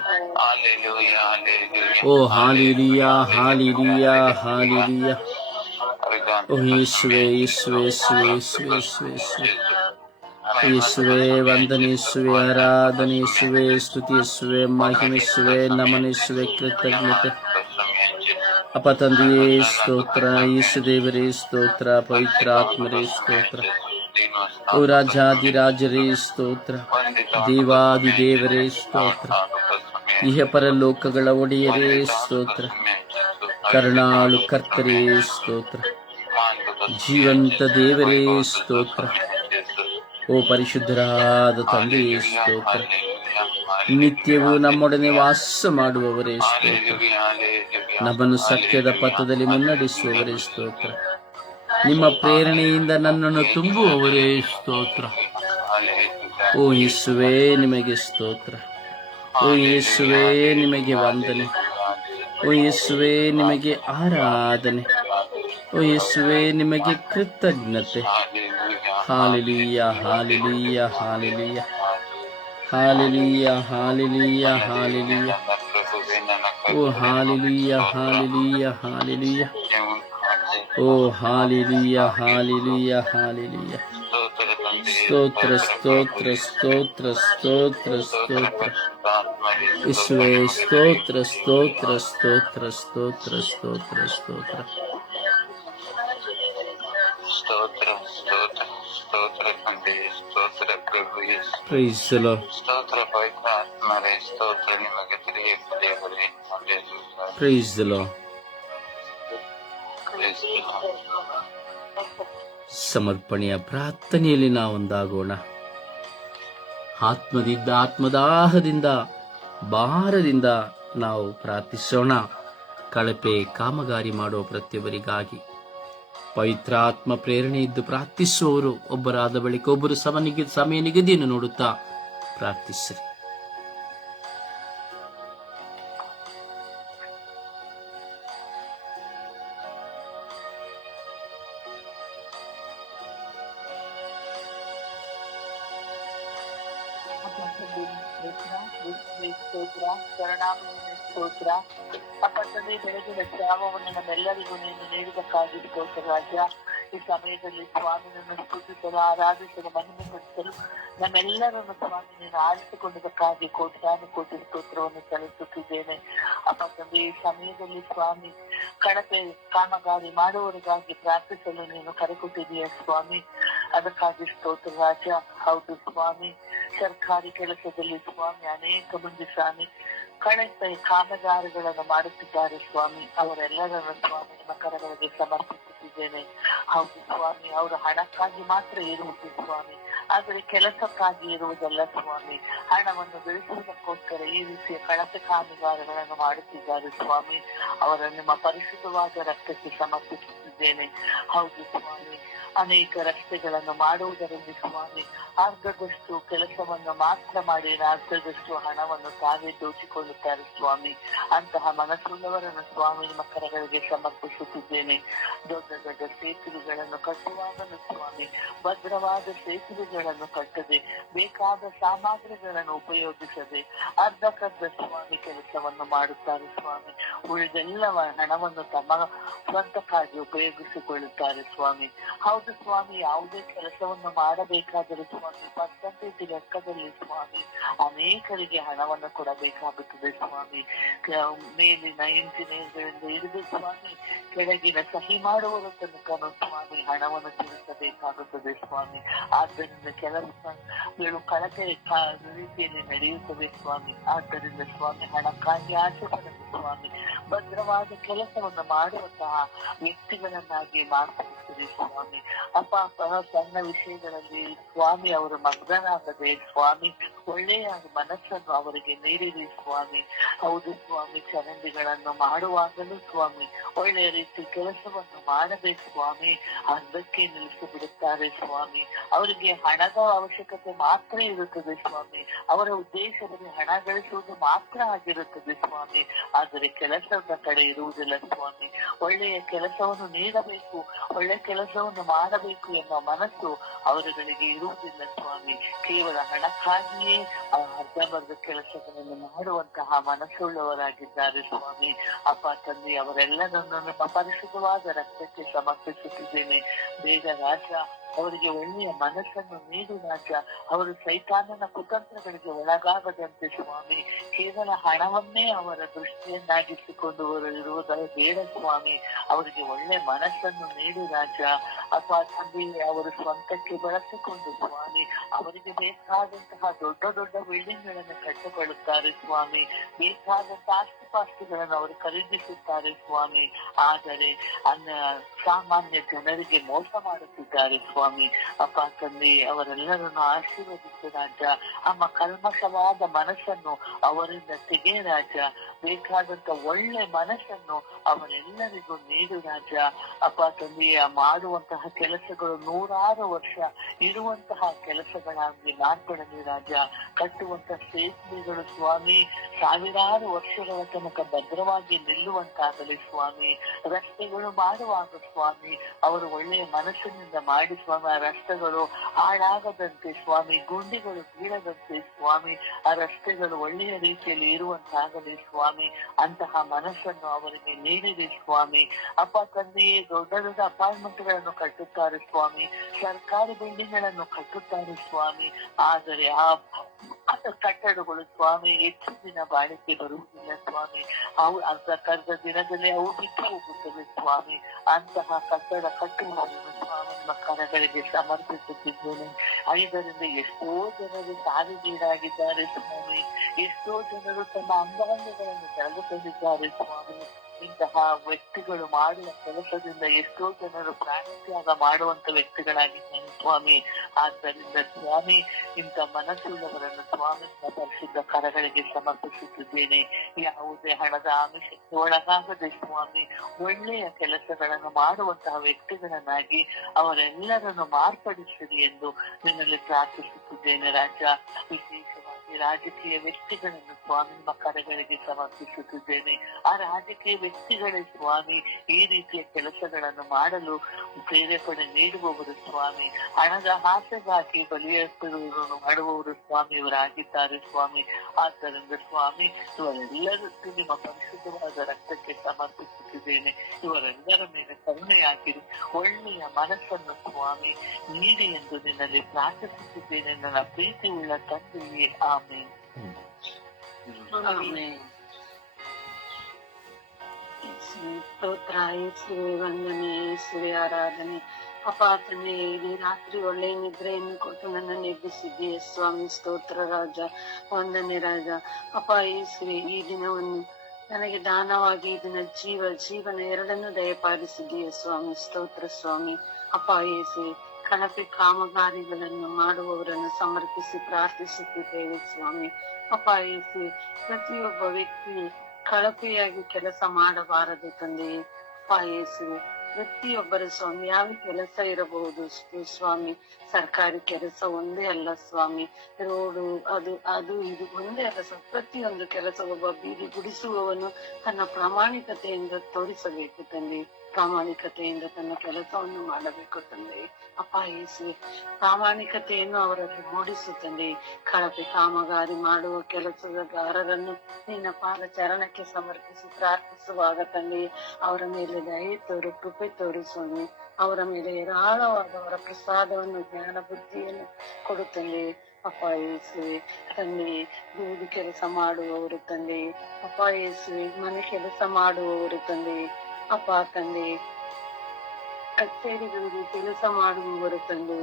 ಓ ಹಾಲೆಲೂಯ ಹಾಲೆಲೂಯ ಹಾಲೆಲೂಯ. ಓ ಯೇಸುವೆ ಯೇಸುವೆ ಯೇಸುವೆ ಯೇಸುವೆ ಯೇಸುವೆ ಯೇಸುವೆ. ಯೇಸುವೆ ವಂದನೆ ಯೇಸುವೆ ಆರಾಧನೆ ಯೇಸುವೆ ಸ್ತುತಿ ಯೇಸುವೆ ಮಹಿಮೆ ಯೇಸುವೆ ನಮನ ಯೇಸುವೆ ಕೃತಜ್ಞತೆ. ಅಪ್ಪ ತಂದೆಯೇ ಸ್ತೋತ್ರ. ಯೇಸು ದೇವರೇ ಸ್ತೋತ್ರ. ಪವಿತ್ರಾತ್ಮರೇ ಸ್ತೋತ್ರ. ಓ ರಾಜಾದಿರಾಜರೇ ಸ್ತೋತ್ರ. ದೇವಾದಿ ದೇವರೇ ಸ್ತೋತ್ರ. ಇಹ ಪರಲೋಕಗಳ ಒಡೆಯರೇ ಸ್ತೋತ್ರ. ಕರುಣಾಳು ಕರ್ತರೇ ಸ್ತೋತ್ರ. ಜೀವಂತ ದೇವರೇ ಸ್ತೋತ್ರ. ಓ ಪರಿಶುದ್ಧರಾದ ತಂದೆಯೇ ಸ್ತೋತ್ರ. ನಿತ್ಯವೂ ನಮ್ಮೊಡನೆ ವಾಸ ಮಾಡುವವರೇ ಸ್ತೋತ್ರ. ನಮ್ಮನ್ನು ಸತ್ಯದ ಪಥದಲ್ಲಿ ಮುನ್ನಡೆಸುವವರೇ ಸ್ತೋತ್ರ. ನಿಮ್ಮ ಪ್ರೇರಣೆಯಿಂದ ನನ್ನನ್ನು ತುಂಬುವವರೇ ಸ್ತೋತ್ರ. ಓ ಯೇಸುವೇ ನಿಮಗೆ ಸ್ತೋತ್ರ. ಓ ಯೇಸುವೇ ನಿಮಗೆ ವಂದನೆ. ಓ ಯೇಸುವೇ ನಿಮಗೆ ಆರಾಧನೆ. ಓ ಯೇಸುವೇ ನಿಮಗೆ ಕೃತಜ್ಞತೆ. Hallelujah hallelujah hallelujah hallelujah hallelujah hallelujah. ಓ ಹಾಲೆಲೂಯ ಹಾಲೆಲೂಯ ಹಾಲೆಲೂಯ. ಓ ಹಾಲೆಲೂಯ ಹಾಲೆಲೂಯ ಹಾಲೆಲೂಯ. ಸ್ತೋತ್ರ ಸ್ತೋತ್ರ ಸ್ತೋತ್ರ ಸ್ತೋತ್ರ ಸ್ತೋತ್ರ. ಯೇಸುವೇ ಸ್ತೋತ್ರ ಸ್ತೋತ್ರ ಸ್ತೋತ್ರ ಸ್ತೋತ್ರ ಸ್ತೋತ್ರ ಸ್ತೋತ್ರ. ಸ್ತೋತ್ರ ಸ್ತೋತ್ರ ಸ್ತೋತ್ರ ತಂದೆ ಸ್ತೋತ್ರ ಪ್ರಭು ಯೇಸು. Praise the Lord. ಸ್ತೋತ್ರ ಪವಿತ್ರ ಆತ್ಮರೇ ಸ್ತೋತ್ರ ನಿಮಗೆ ತಿಳಿಯಕ್ಕೆ ದೇವರೇ. Praise the Lord. ಸಮರ್ಪಣೆಯ ಪ್ರಾರ್ಥನೆಯಲ್ಲಿ ನಾವೊಂದಾಗೋಣ. ಆತ್ಮದಿಂದ ಆತ್ಮದಾಹದಿಂದ ಭಾರದಿಂದ ನಾವು ಪ್ರಾರ್ಥಿಸೋಣ. ಕಳಪೆ ಕಾಮಗಾರಿ ಮಾಡುವ ಪ್ರತಿಯೊಬ್ಬರಿಗಾಗಿ ಪವಿತ್ರಾತ್ಮ ಪ್ರೇರಣೆ ಇದ್ದು ಪ್ರಾರ್ಥಿಸುವವರು ಒಬ್ಬರಾದ ಬಳಿಕ ಒಬ್ಬರು ಸಮಯ ನಿಗದಿಯನ್ನು ನೋಡುತ್ತಾ ಪ್ರಾರ್ಥಿಸಿರಿ. ಸ್ತೋತ್ರ ಅಪ್ಪ ತಂದೆ ಬೆಳಗಿನ ಜಾವವನ್ನು ನಮ್ಮೆಲ್ಲರಿಗೂ ನೀನು ನೀಡಿದಕ್ಕಾಗಿ ಸ್ತೋತ್ರ ರಾಜ. ಈ ಸಮಯದಲ್ಲಿ ಸ್ವಾಮಿನನ್ನು ಸ್ತುತಿಸಲು, ಆರಾಧಿಸಲು, ಮಹಿಮೆ ಪಡಿಸಲು ನಮ್ಮೆಲ್ಲರನ್ನು ಸ್ವಾಮಿ ನೀನು ಆರಿಸಿಕೊಂಡದಕ್ಕಾಗಿ ಕೋಟ್ಯಾನು ಕೋಟಿ ಸ್ತೋತ್ರವನ್ನು ಸಲ್ಲಿಸುತ್ತಿದ್ದೇನೆ. ಅಪ್ಪ ತಂದೆ, ಈ ಸಮಯದಲ್ಲಿ ಸ್ವಾಮಿ ಕಳಪೆ ಕಾಮಗಾರಿ ಮಾಡುವವರಿಗಾಗಿ ಪ್ರಾರ್ಥಿಸಲು ನೀನು ಕರೆಕೊಟ್ಟಿದೀಯ ಸ್ವಾಮಿ, ಅದಕ್ಕಾಗಿ ಸ್ತೋತ್ರ ರಾಜ. ಹೌದು ಸ್ವಾಮಿ, ಸರ್ಕಾರಿ ಕೆಲಸದಲ್ಲಿ ಸ್ವಾಮಿ ಅನೇಕ ಮಂದಿ ಸ್ವಾಮಿ ಕಳಪೆ ಕಾಮಗಾರಿಗಳನ್ನು ಮಾಡುತ್ತಿದ್ದಾರೆ ಸ್ವಾಮಿ. ಅವರೆಲ್ಲರನ್ನು ಸ್ವಾಮಿ ನಿಮ್ಮ ಕರಗಳಿಗೆ ಸಮರ್ಪಿಸುತ್ತಿದ್ದೇನೆ. ಹೌದು ಸ್ವಾಮಿ, ಅವರು ಹಣಕ್ಕಾಗಿ ಮಾತ್ರ ಇರುವುದು ಸ್ವಾಮಿ, ಆದರೆ ಕೆಲಸಕ್ಕಾಗಿ ಇರುವುದಲ್ಲ ಸ್ವಾಮಿ. ಹಣವನ್ನು ಗಳಿಸುವುದಕ್ಕೋಸ್ಕರ ಈ ರೀತಿಯ ಕಳಪೆ ಕಾಮಗಾರಿಗಳನ್ನು ಮಾಡುತ್ತಿದ್ದಾರೆ ಸ್ವಾಮಿ. ಅವರನ್ನು ನಿಮ್ಮ ಪರಿಶುದ್ಧವಾದ ರಕ್ತಕ್ಕೆ ಸಮರ್ಪಿಸುತ್ತಿದ್ದೇನೆ. ಹೌದು ಸ್ವಾಮಿ, ಅನೇಕ ರಸ್ತೆಗಳನ್ನು ಮಾಡುವುದರಲ್ಲಿ ಸ್ವಾಮಿ ಅರ್ಧದಷ್ಟು ಕೆಲಸವನ್ನು ಮಾತ್ರ ಮಾಡಿ ಅರ್ಧದಷ್ಟು ಹಣವನ್ನು ತಾವೇ ದೋಚಿಕೊಳ್ಳುತ್ತಾರೆ ಸ್ವಾಮಿ. ಅಂತಹ ಮನಸ್ಸುಳ್ಳವರನ್ನು ಸ್ವಾಮಿ ನಿಮ್ಮ ಕರಗಳಿಗೆ ಸಮರ್ಪಿಸುತ್ತಿದ್ದೇನೆ. ದೊಡ್ಡ ದೊಡ್ಡ ಸೇತುವೆಗಳನ್ನು ಕಟ್ಟುವಾಗಲೂ ಸ್ವಾಮಿ ಭದ್ರವಾದ ಸೇತುವೆಗಳನ್ನು ಕಟ್ಟದೆ, ಬೇಕಾದ ಸಾಮಗ್ರಿಗಳನ್ನು ಉಪಯೋಗಿಸದೆ ಅರ್ಧಕರ್ಧ ಸ್ವಾಮಿ ಕೆಲಸವನ್ನು ಮಾಡುತ್ತಾರೆ ಸ್ವಾಮಿ. ಉಳಿದೆಲ್ಲ ಹಣವನ್ನು ತಮ್ಮ ಸ್ವಂತಕ್ಕಾಗಿ ಉಪಯೋಗಿಸಿಕೊಳ್ಳುತ್ತಾರೆ ಸ್ವಾಮಿ. ಹೌದು ಸ್ವಾಮಿ, ಯಾವುದೇ ಕೆಲಸವನ್ನು ಮಾಡಬೇಕಾದರೆ ಸ್ವಾಮಿ ಪರ್ಸೆಂಟೇಜ್ ಲೆಕ್ಕದಲ್ಲಿ ಸ್ವಾಮಿ ಅನೇಕರಿಗೆ ಹಣವನ್ನು ಕೊಡಬೇಕಾಗುತ್ತದೆ ಸ್ವಾಮಿ. ಮೇಲಿನ ಇಂಜಿನಿಯರ್ಗಳಿಂದ ಹಿಡಿದು ಸ್ವಾಮಿ ಕೆಳಗಿನ ಸಹಿ ಮಾಡುವವರ ತನಕನೂ ಸ್ವಾಮಿ ಹಣವನ್ನು ತೀರಿಸಬೇಕಾಗುತ್ತದೆ ಸ್ವಾಮಿ. ಆದ್ದರಿಂದ ಕೆಲಸಗಳು ಕಳಪೆ ರೀತಿಯಲ್ಲಿ ನಡೆಯುತ್ತವೆ ಸ್ವಾಮಿ. ಆದ್ದರಿಂದ ಸ್ವಾಮಿ ಹಣಕ್ಕಾಗಿ ಆಸೆ ಪಡಲು ಸ್ವಾಮಿ ಭದ್ರವಾದ ಕೆಲಸವನ್ನು ಮಾಡುವಂತಹ ವ್ಯಕ್ತಿಗಳನ್ನಾಗಿ ಮಾರ್ಪಡಿಸಿದೆ ಸ್ವಾಮಿ. ಅಪ್ಪ ಸಣ್ಣ ವಿಷಯಗಳಲ್ಲಿ ಸ್ವಾಮಿ ಅವರು ಮಗ್ನರಾಗದೆ ಸ್ವಾಮಿ ಒಳ್ಳೆಯ ಮನಸ್ಸನ್ನು ಅವರಿಗೆ ನೀಡಿರಿ ಸ್ವಾಮಿ. ಹೌದು ಸ್ವಾಮಿ, ಚರಂಡಿಗಳನ್ನು ಮಾಡುವಾಗಲೂ ಸ್ವಾಮಿ ಒಳ್ಳೆಯ ರೀತಿ ಕೆಲಸವನ್ನು ಮಾಡಬೇಕು ಸ್ವಾಮಿ. ಅರ್ಧಕ್ಕೆ ನಿಲ್ಲಿಸಿ ಬಿಡುತ್ತಾರೆ ಸ್ವಾಮಿ. ಅವರಿಗೆ ಹಣದ ಅವಶ್ಯಕತೆ ಮಾತ್ರ ಇರುತ್ತದೆ ಸ್ವಾಮಿ. ಅವರ ಉದ್ದೇಶದಲ್ಲಿ ಹಣ ಗಳಿಸುವುದು ಮಾತ್ರ ಆಗಿರುತ್ತದೆ ಸ್ವಾಮಿ. ಆದರೆ ಕೆಲಸದ ಕಡೆ ಇರುವುದಿಲ್ಲ ಸ್ವಾಮಿ. ಒಳ್ಳೆಯ ಕೆಲಸವನ್ನು ನೀಡಬೇಕು, ಒಳ್ಳೆಯ ಕೆಲಸವನ್ನು ಮಾಡಬೇಕು ಎನ್ನುವ ಮನಸ್ಸು ಅವರುಗಳಿಗೆ ಇರುವುದಿಲ್ಲ ಸ್ವಾಮಿ. ಕೇವಲ ಹಣಕ್ಕಾಗಿಯೇ ಅರ್ಧಂಬರ್ಧ ಕೆಲಸಗಳನ್ನು ಮಾಡುವಂತಹ ಮನಸ್ಸುಳ್ಳವರಾಗಿದ್ದಾರೆ ಸ್ವಾಮಿ. ಅಪ್ಪ ತಂದೆ, ಅವರೆಲ್ಲರನ್ನು ನಿಮ್ಮ ಪರಿಶುದ್ಧವಾದ ರಕ್ತಕ್ಕೆ ಸಮರ್ಪಿಸುತ್ತಿದ್ದೇನೆ. ಬೇಗ ರಾಜ ಅವರಿಗೆ ಒಳ್ಳೆಯ ಮನಸ್ಸನ್ನು ನೀಡು ರಾಜ. ಅವರು ಸೈತಾನನ ಕುತಂತ್ರಗಳಿಗೆ ಒಳಗಾಗದಂತೆ ಸ್ವಾಮಿ ಕೇವಲ ಹಣವನ್ನೇ ಅವರ ದೃಷ್ಟಿಯನ್ನಾಗಿಸಿಕೊಂಡು ಇರುವುದರ ಬೇಡ ಸ್ವಾಮಿ. ಅವರಿಗೆ ಒಳ್ಳೆ ಮನಸ್ಸನ್ನು ನೀಡು ರಾಜ. ಅಪ್ಪ ತಂದೆ, ಅವರು ಸ್ವಂತಕ್ಕೆ ಬಳಸಿಕೊಂಡು ಸ್ವಾಮಿ ಅವರಿಗೆ ಬೇಕಾದಂತಹ ದೊಡ್ಡ ದೊಡ್ಡ ಬಿಲ್ಡಿಂಗ್ ಗಳನ್ನು ಕಟ್ಟಿಕೊಳ್ಳುತ್ತಾರೆ ಸ್ವಾಮಿ. ಬೇಕಾದಂತಹ ಆಸ್ತಿಪಾಸ್ತಿಗಳನ್ನು ಅವರು ಖರೀದಿಸುತ್ತಾರೆ ಸ್ವಾಮಿ. ಆದರೆ ಸಾಮಾನ್ಯ ಜನರಿಗೆ ಮೋಸ ಮಾಡುತ್ತಿದ್ದಾರೆ ಸ್ವಾಮಿ. ಅಪ್ಪ ತಂದೆ, ಅವರೆಲ್ಲರನ್ನು ಆಶೀರ್ವದಿಸಿ ರಾಜ. ನಮ್ಮ ಕಲ್ಮಶವಾದ ಮನಸ್ಸನ್ನು ಅವರಿಂದ ತೆಗೆ ರಾಜ. ಬೇಕಾದಂತ ಒಳ್ಳೆ ಮನಸ್ಸನ್ನು ಅವರೆಲ್ಲರಿಗೂ ನೀಡು ರಾಜ. ಅಪ್ಪ ತಂದೆಯ ಮಾಡುವಂತಹ ಕೆಲಸಗಳು 100 ವರ್ಷ ಇರುವಂತಹ ಕೆಲಸಗಳಾಗಿ ಮಾರ್ಪಡಲಿ ರಾಜ. ಕಟ್ಟುವಂತಹ ಸೇತುವೆಗಳು ಸ್ವಾಮಿ ಸಾವಿರಾರು ವರ್ಷಗಳ ತನಕ ಭದ್ರವಾಗಿ ನಿಲ್ಲುವಂತಾಗಲಿ ಸ್ವಾಮಿ. ರಸ್ತೆಗಳು ಮಾಡುವಾಗ ಸ್ವಾಮಿ ಅವರು ಒಳ್ಳೆಯ ಮನಸ್ಸಿನಿಂದ ಮಾಡಿ ಸ್ವಾಮಿ ಆ ರಸ್ತೆಗಳು ಹಾಳಾಗದಂತೆ ಸ್ವಾಮಿ, ಗುಂಡಿಗಳು ಬೀಳದಂತೆ ಸ್ವಾಮಿ ಆ ರಸ್ತೆಗಳು ಒಳ್ಳೆಯ ರೀತಿಯಲ್ಲಿ ಇರುವಂತಾಗಲಿ ಸ್ವಾಮಿ. ಅಂತಹ ಮನಸ್ಸನ್ನು ಅವರಿಗೆ ನೀಡಿದೆ ಸ್ವಾಮಿ. ಅಪ್ಪ ತಂದೆಯೇ, ದೊಡ್ಡ ದೊಡ್ಡ ಅಪಾರ್ಟ್ಮೆಂಟ್ ಗಳನ್ನು ಕಟ್ಟುತ್ತಾರೆ ಸ್ವಾಮಿ, ಸರ್ಕಾರಿ ಬಿಲ್ಡಿಂಗ್ ಗಳನ್ನು ಕಟ್ಟುತ್ತಾರೆ ಸ್ವಾಮಿ. ಆದರೆ ಆ ಕಟ್ಟಡಗಳು ಸ್ವಾಮಿ ಹೆಚ್ಚು ದಿನ ಬಾಳಿಕೆ ಬರುವುದಿಲ್ಲ ಸ್ವಾಮಿ. ಅವು ಅರ್ಧ ದಿನದಲ್ಲಿ ಅವು ಬಿಟ್ಟು ಹೋಗುತ್ತವೆ ಸ್ವಾಮಿ. ಅಂತಹ ಕಟ್ಟಡ ಕಟ್ಟುವುದನ್ನು ಸ್ವಾಮಿ ನಿಮ್ಮ ಕರಗಳಿಗೆ ಸಮರ್ಪಿಸುತ್ತಿದ್ದೇನೆ. ಇದರಿಂದ ಎಷ್ಟೋ ಜನರು ಸಾವಿಗೀಡಾಗಿದ್ದಾರೆ ಸ್ವಾಮಿ. ಎಷ್ಟೋ ಜನರು ತಮ್ಮ ಅಂಗಾಂಗಗಳನ್ನು ಕಳೆದುಕೊಂಡಿದ್ದಾರೆ ಸ್ವಾಮಿ. ಇಂತಹ ವ್ಯಕ್ತಿಗಳು ಮಾಡುವ ಕೆಲಸದಿಂದ ಎಷ್ಟೋ ಜನರು ಪ್ರಾಣತ್ಯಾಗ ಮಾಡುವಂತ ವ್ಯಕ್ತಿಗಳಾಗಿದ್ದಾರೆ ಸ್ವಾಮಿ. ಆದ್ದರಿಂದ ಸ್ವಾಮಿ ಇಂಥ ಮನಸ್ಸುಳ್ಳವರನ್ನು ಸ್ವಾಮಿ ಪರಿಶುದ್ಧ ಕರಗಳಿಗೆ ಸಮರ್ಪಿಸುತ್ತಿದ್ದೇನೆ. ಯಾವುದೇ ಹಣದ ಆಮಿಷಕ್ಕೆ ಒಳಗಾಗದೆ ಸ್ವಾಮಿ ಒಳ್ಳೆಯ ಕೆಲಸಗಳನ್ನು ಮಾಡುವಂತಹ ವ್ಯಕ್ತಿಗಳನ್ನಾಗಿ ಅವರೆಲ್ಲರನ್ನು ಮಾರ್ಪಡಿಸಿರಿ ಎಂದು ನಿನ್ನಲ್ಲಿ ಪ್ರಾರ್ಥಿಸುತ್ತಿದ್ದೇನೆ ರಾಜ. ವಿಶೇಷವಾಗಿ ಸ್ವಾಮಿ ರಾಜಕೀಯ ವ್ಯಕ್ತಿಗಳನ್ನು ಸ್ವಾಮಿ ನಿಮ್ಮ ಕರೆಗಳಿಗೆ ಸಮರ್ಪಿಸುತ್ತಿದ್ದೇನೆ. ಆ ರಾಜಕೀಯ ವ್ಯಕ್ತಿಗಳೇ ಸ್ವಾಮಿ ಈ ರೀತಿಯ ಕೆಲಸಗಳನ್ನು ಮಾಡಲು ಪ್ರೇರೇಪಣೆ ನೀಡುವವರು ಸ್ವಾಮಿ, ಹಣದ ಆಸೆಗಾಗಿ ಬಲಿಯರ್ಪಣೆಯನ್ನು ಮಾಡುವವರು ಸ್ವಾಮಿ ಇವರಾಗಿದ್ದಾರೆ ಸ್ವಾಮಿ. ಆದ್ದರಿಂದ ಸ್ವಾಮಿ ಇವರೆಲ್ಲರಿಗೂ ನಿಮ್ಮ ಪರಿಶುದ್ಧವಾದ ರಕ್ತಕ್ಕೆ ಸಮರ್ಪಿಸುತ್ತಿದ್ದೇನೆ. ಇವರೆಲ್ಲರ ಮೇಲೆ ಕರುಣೆಯಾಗಿರಿ, ಒಳ್ಳೆಯ ಮನಸ್ಸನ್ನು ಸ್ವಾಮಿ ನೀಡಿ ಎಂದು ನಿನ್ನಲ್ಲಿ ಪ್ರಾರ್ಥಿಸುತ್ತಿದ್ದೇನೆ ನನ್ನ ಪ್ರೀತಿ ಉಳ್ಳ ತಂದೆಯೇ. ಆಮೇನ್. ಸ್ತೋತ್ರ ಯೇಸುವೆ, ವಂದನೆ ಯೇಸುವೆ, ಆರಾಧನೆ. ಅಪ್ಪ ತಂದೆ, ಈ ರಾತ್ರಿ ಒಳ್ಳೆ ನಿದ್ರೆಯನ್ನು ಕೊಟ್ಟು ನನ್ನನ್ನು ಎಬ್ಬಿಸಿದ್ದೀಯ ಸ್ವಾಮಿ. ಸ್ತೋತ್ರ ರಾಜ, ವಂದನೆ ರಾಜ. ಅಪ್ಪ ಯೇಸುವೆ, ಈ ದಿನವನ್ನು ನನಗೆ ದಾನವಾಗಿ ಇದನ್ನ ಜೀವನ ಎರಡನ್ನು ದಯಪಾಲಿಸಿದ್ದೀಯ ಸ್ವಾಮಿ. ಸ್ತೋತ್ರ ಸ್ವಾಮಿ. ಅಪ್ಪ ಯೇಸುವೆ, ಕಳಪೆ ಕಾಮಗಾರಿಗಳನ್ನು ಮಾಡುವವರನ್ನು ಸಮರ್ಪಿಸಿ ಪ್ರಾರ್ಥಿಸುತ್ತಿದ್ದೇವೆ ಸ್ವಾಮಿ. ಅಪ್ಪ ಯೇಸುವೆ, ಪ್ರತಿಯೊಬ್ಬ ವ್ಯಕ್ತಿ ಕಳಪೆಯಾಗಿ ಕೆಲಸ ಮಾಡಬಾರದು ತಂದೆಯೇ. ಅಪ್ಪ ಯೇಸುವೆ, ಪ್ರತಿಯೊಬ್ಬರ ಸ್ವಾಮಿ ಯಾವ ಕೆಲಸ ಇರಬಹುದು ಸ್ವಾಮಿ, ಸರ್ಕಾರಿ ಕೆಲಸ ಒಂದೇ ಅಲ್ಲ ಸ್ವಾಮಿ, ರೋಡು ಅದು ಇದು ಒಂದೇ ಅಲ್ಲ ಸ್ವಾಮಿ. ಪ್ರತಿಯೊಂದು ಕೆಲಸ ಒಬ್ಬ ಬೀದಿ ಗುಡಿಸುವವನು ತನ್ನ ಪ್ರಾಮಾಣಿಕತೆಯಿಂದ ತೋರಿಸಬೇಕು ತಂದೆ, ಪ್ರಾಮಾಣಿಕತೆಯಿಂದ ತನ್ನ ಕೆಲಸವನ್ನು ಮಾಡಬೇಕು ತಂದೆ. ಅಪ್ಪ ಯೇಸುವೆ, ಪ್ರಾಮಾಣಿಕತೆಯನ್ನು ಅವರಲ್ಲಿ ಮೂಡಿಸು ತಂದೆ. ಕಳಪೆ ಕಾಮಗಾರಿ ಮಾಡುವ ಕೆಲಸಗಾರರನ್ನು ನಿನ್ನ ಪಾದ ಚರಣಕ್ಕೆ ಸಮರ್ಪಿಸಿ ಪ್ರಾರ್ಥಿಸುವಾಗ ತಂದೆ, ಅವರ ಮೇಲೆ ದಯೆ ತೋರು, ಕೃಪೆ ತೋರು ಸ್ವಾಮಿ. ಅವರ ಮೇಲೆ ಹೇರಾಳವಾದವರ ಪ್ರಸಾದವನ್ನು, ಜ್ಞಾನ ಬುದ್ಧಿಯನ್ನು ಕೊಡು ತಂದೆ. ಅಪ್ಪ ಯೇಸುವೆ ತಂದೆ, ಬೀದಿ ಕೆಲಸ ಮಾಡುವವರು ತಂದೆ, ಅಪ್ಪ ಯೇಸುವೆ ಮನೆ ಕೆಲಸ ಮಾಡುವವರು ತಂದೆ, ಅಪ್ಪ ತಂದೆ ಕಚೇರಿಗಳಿಗೆ ಕೆಲಸ ಮಾಡುವವರು ತಂದೆ,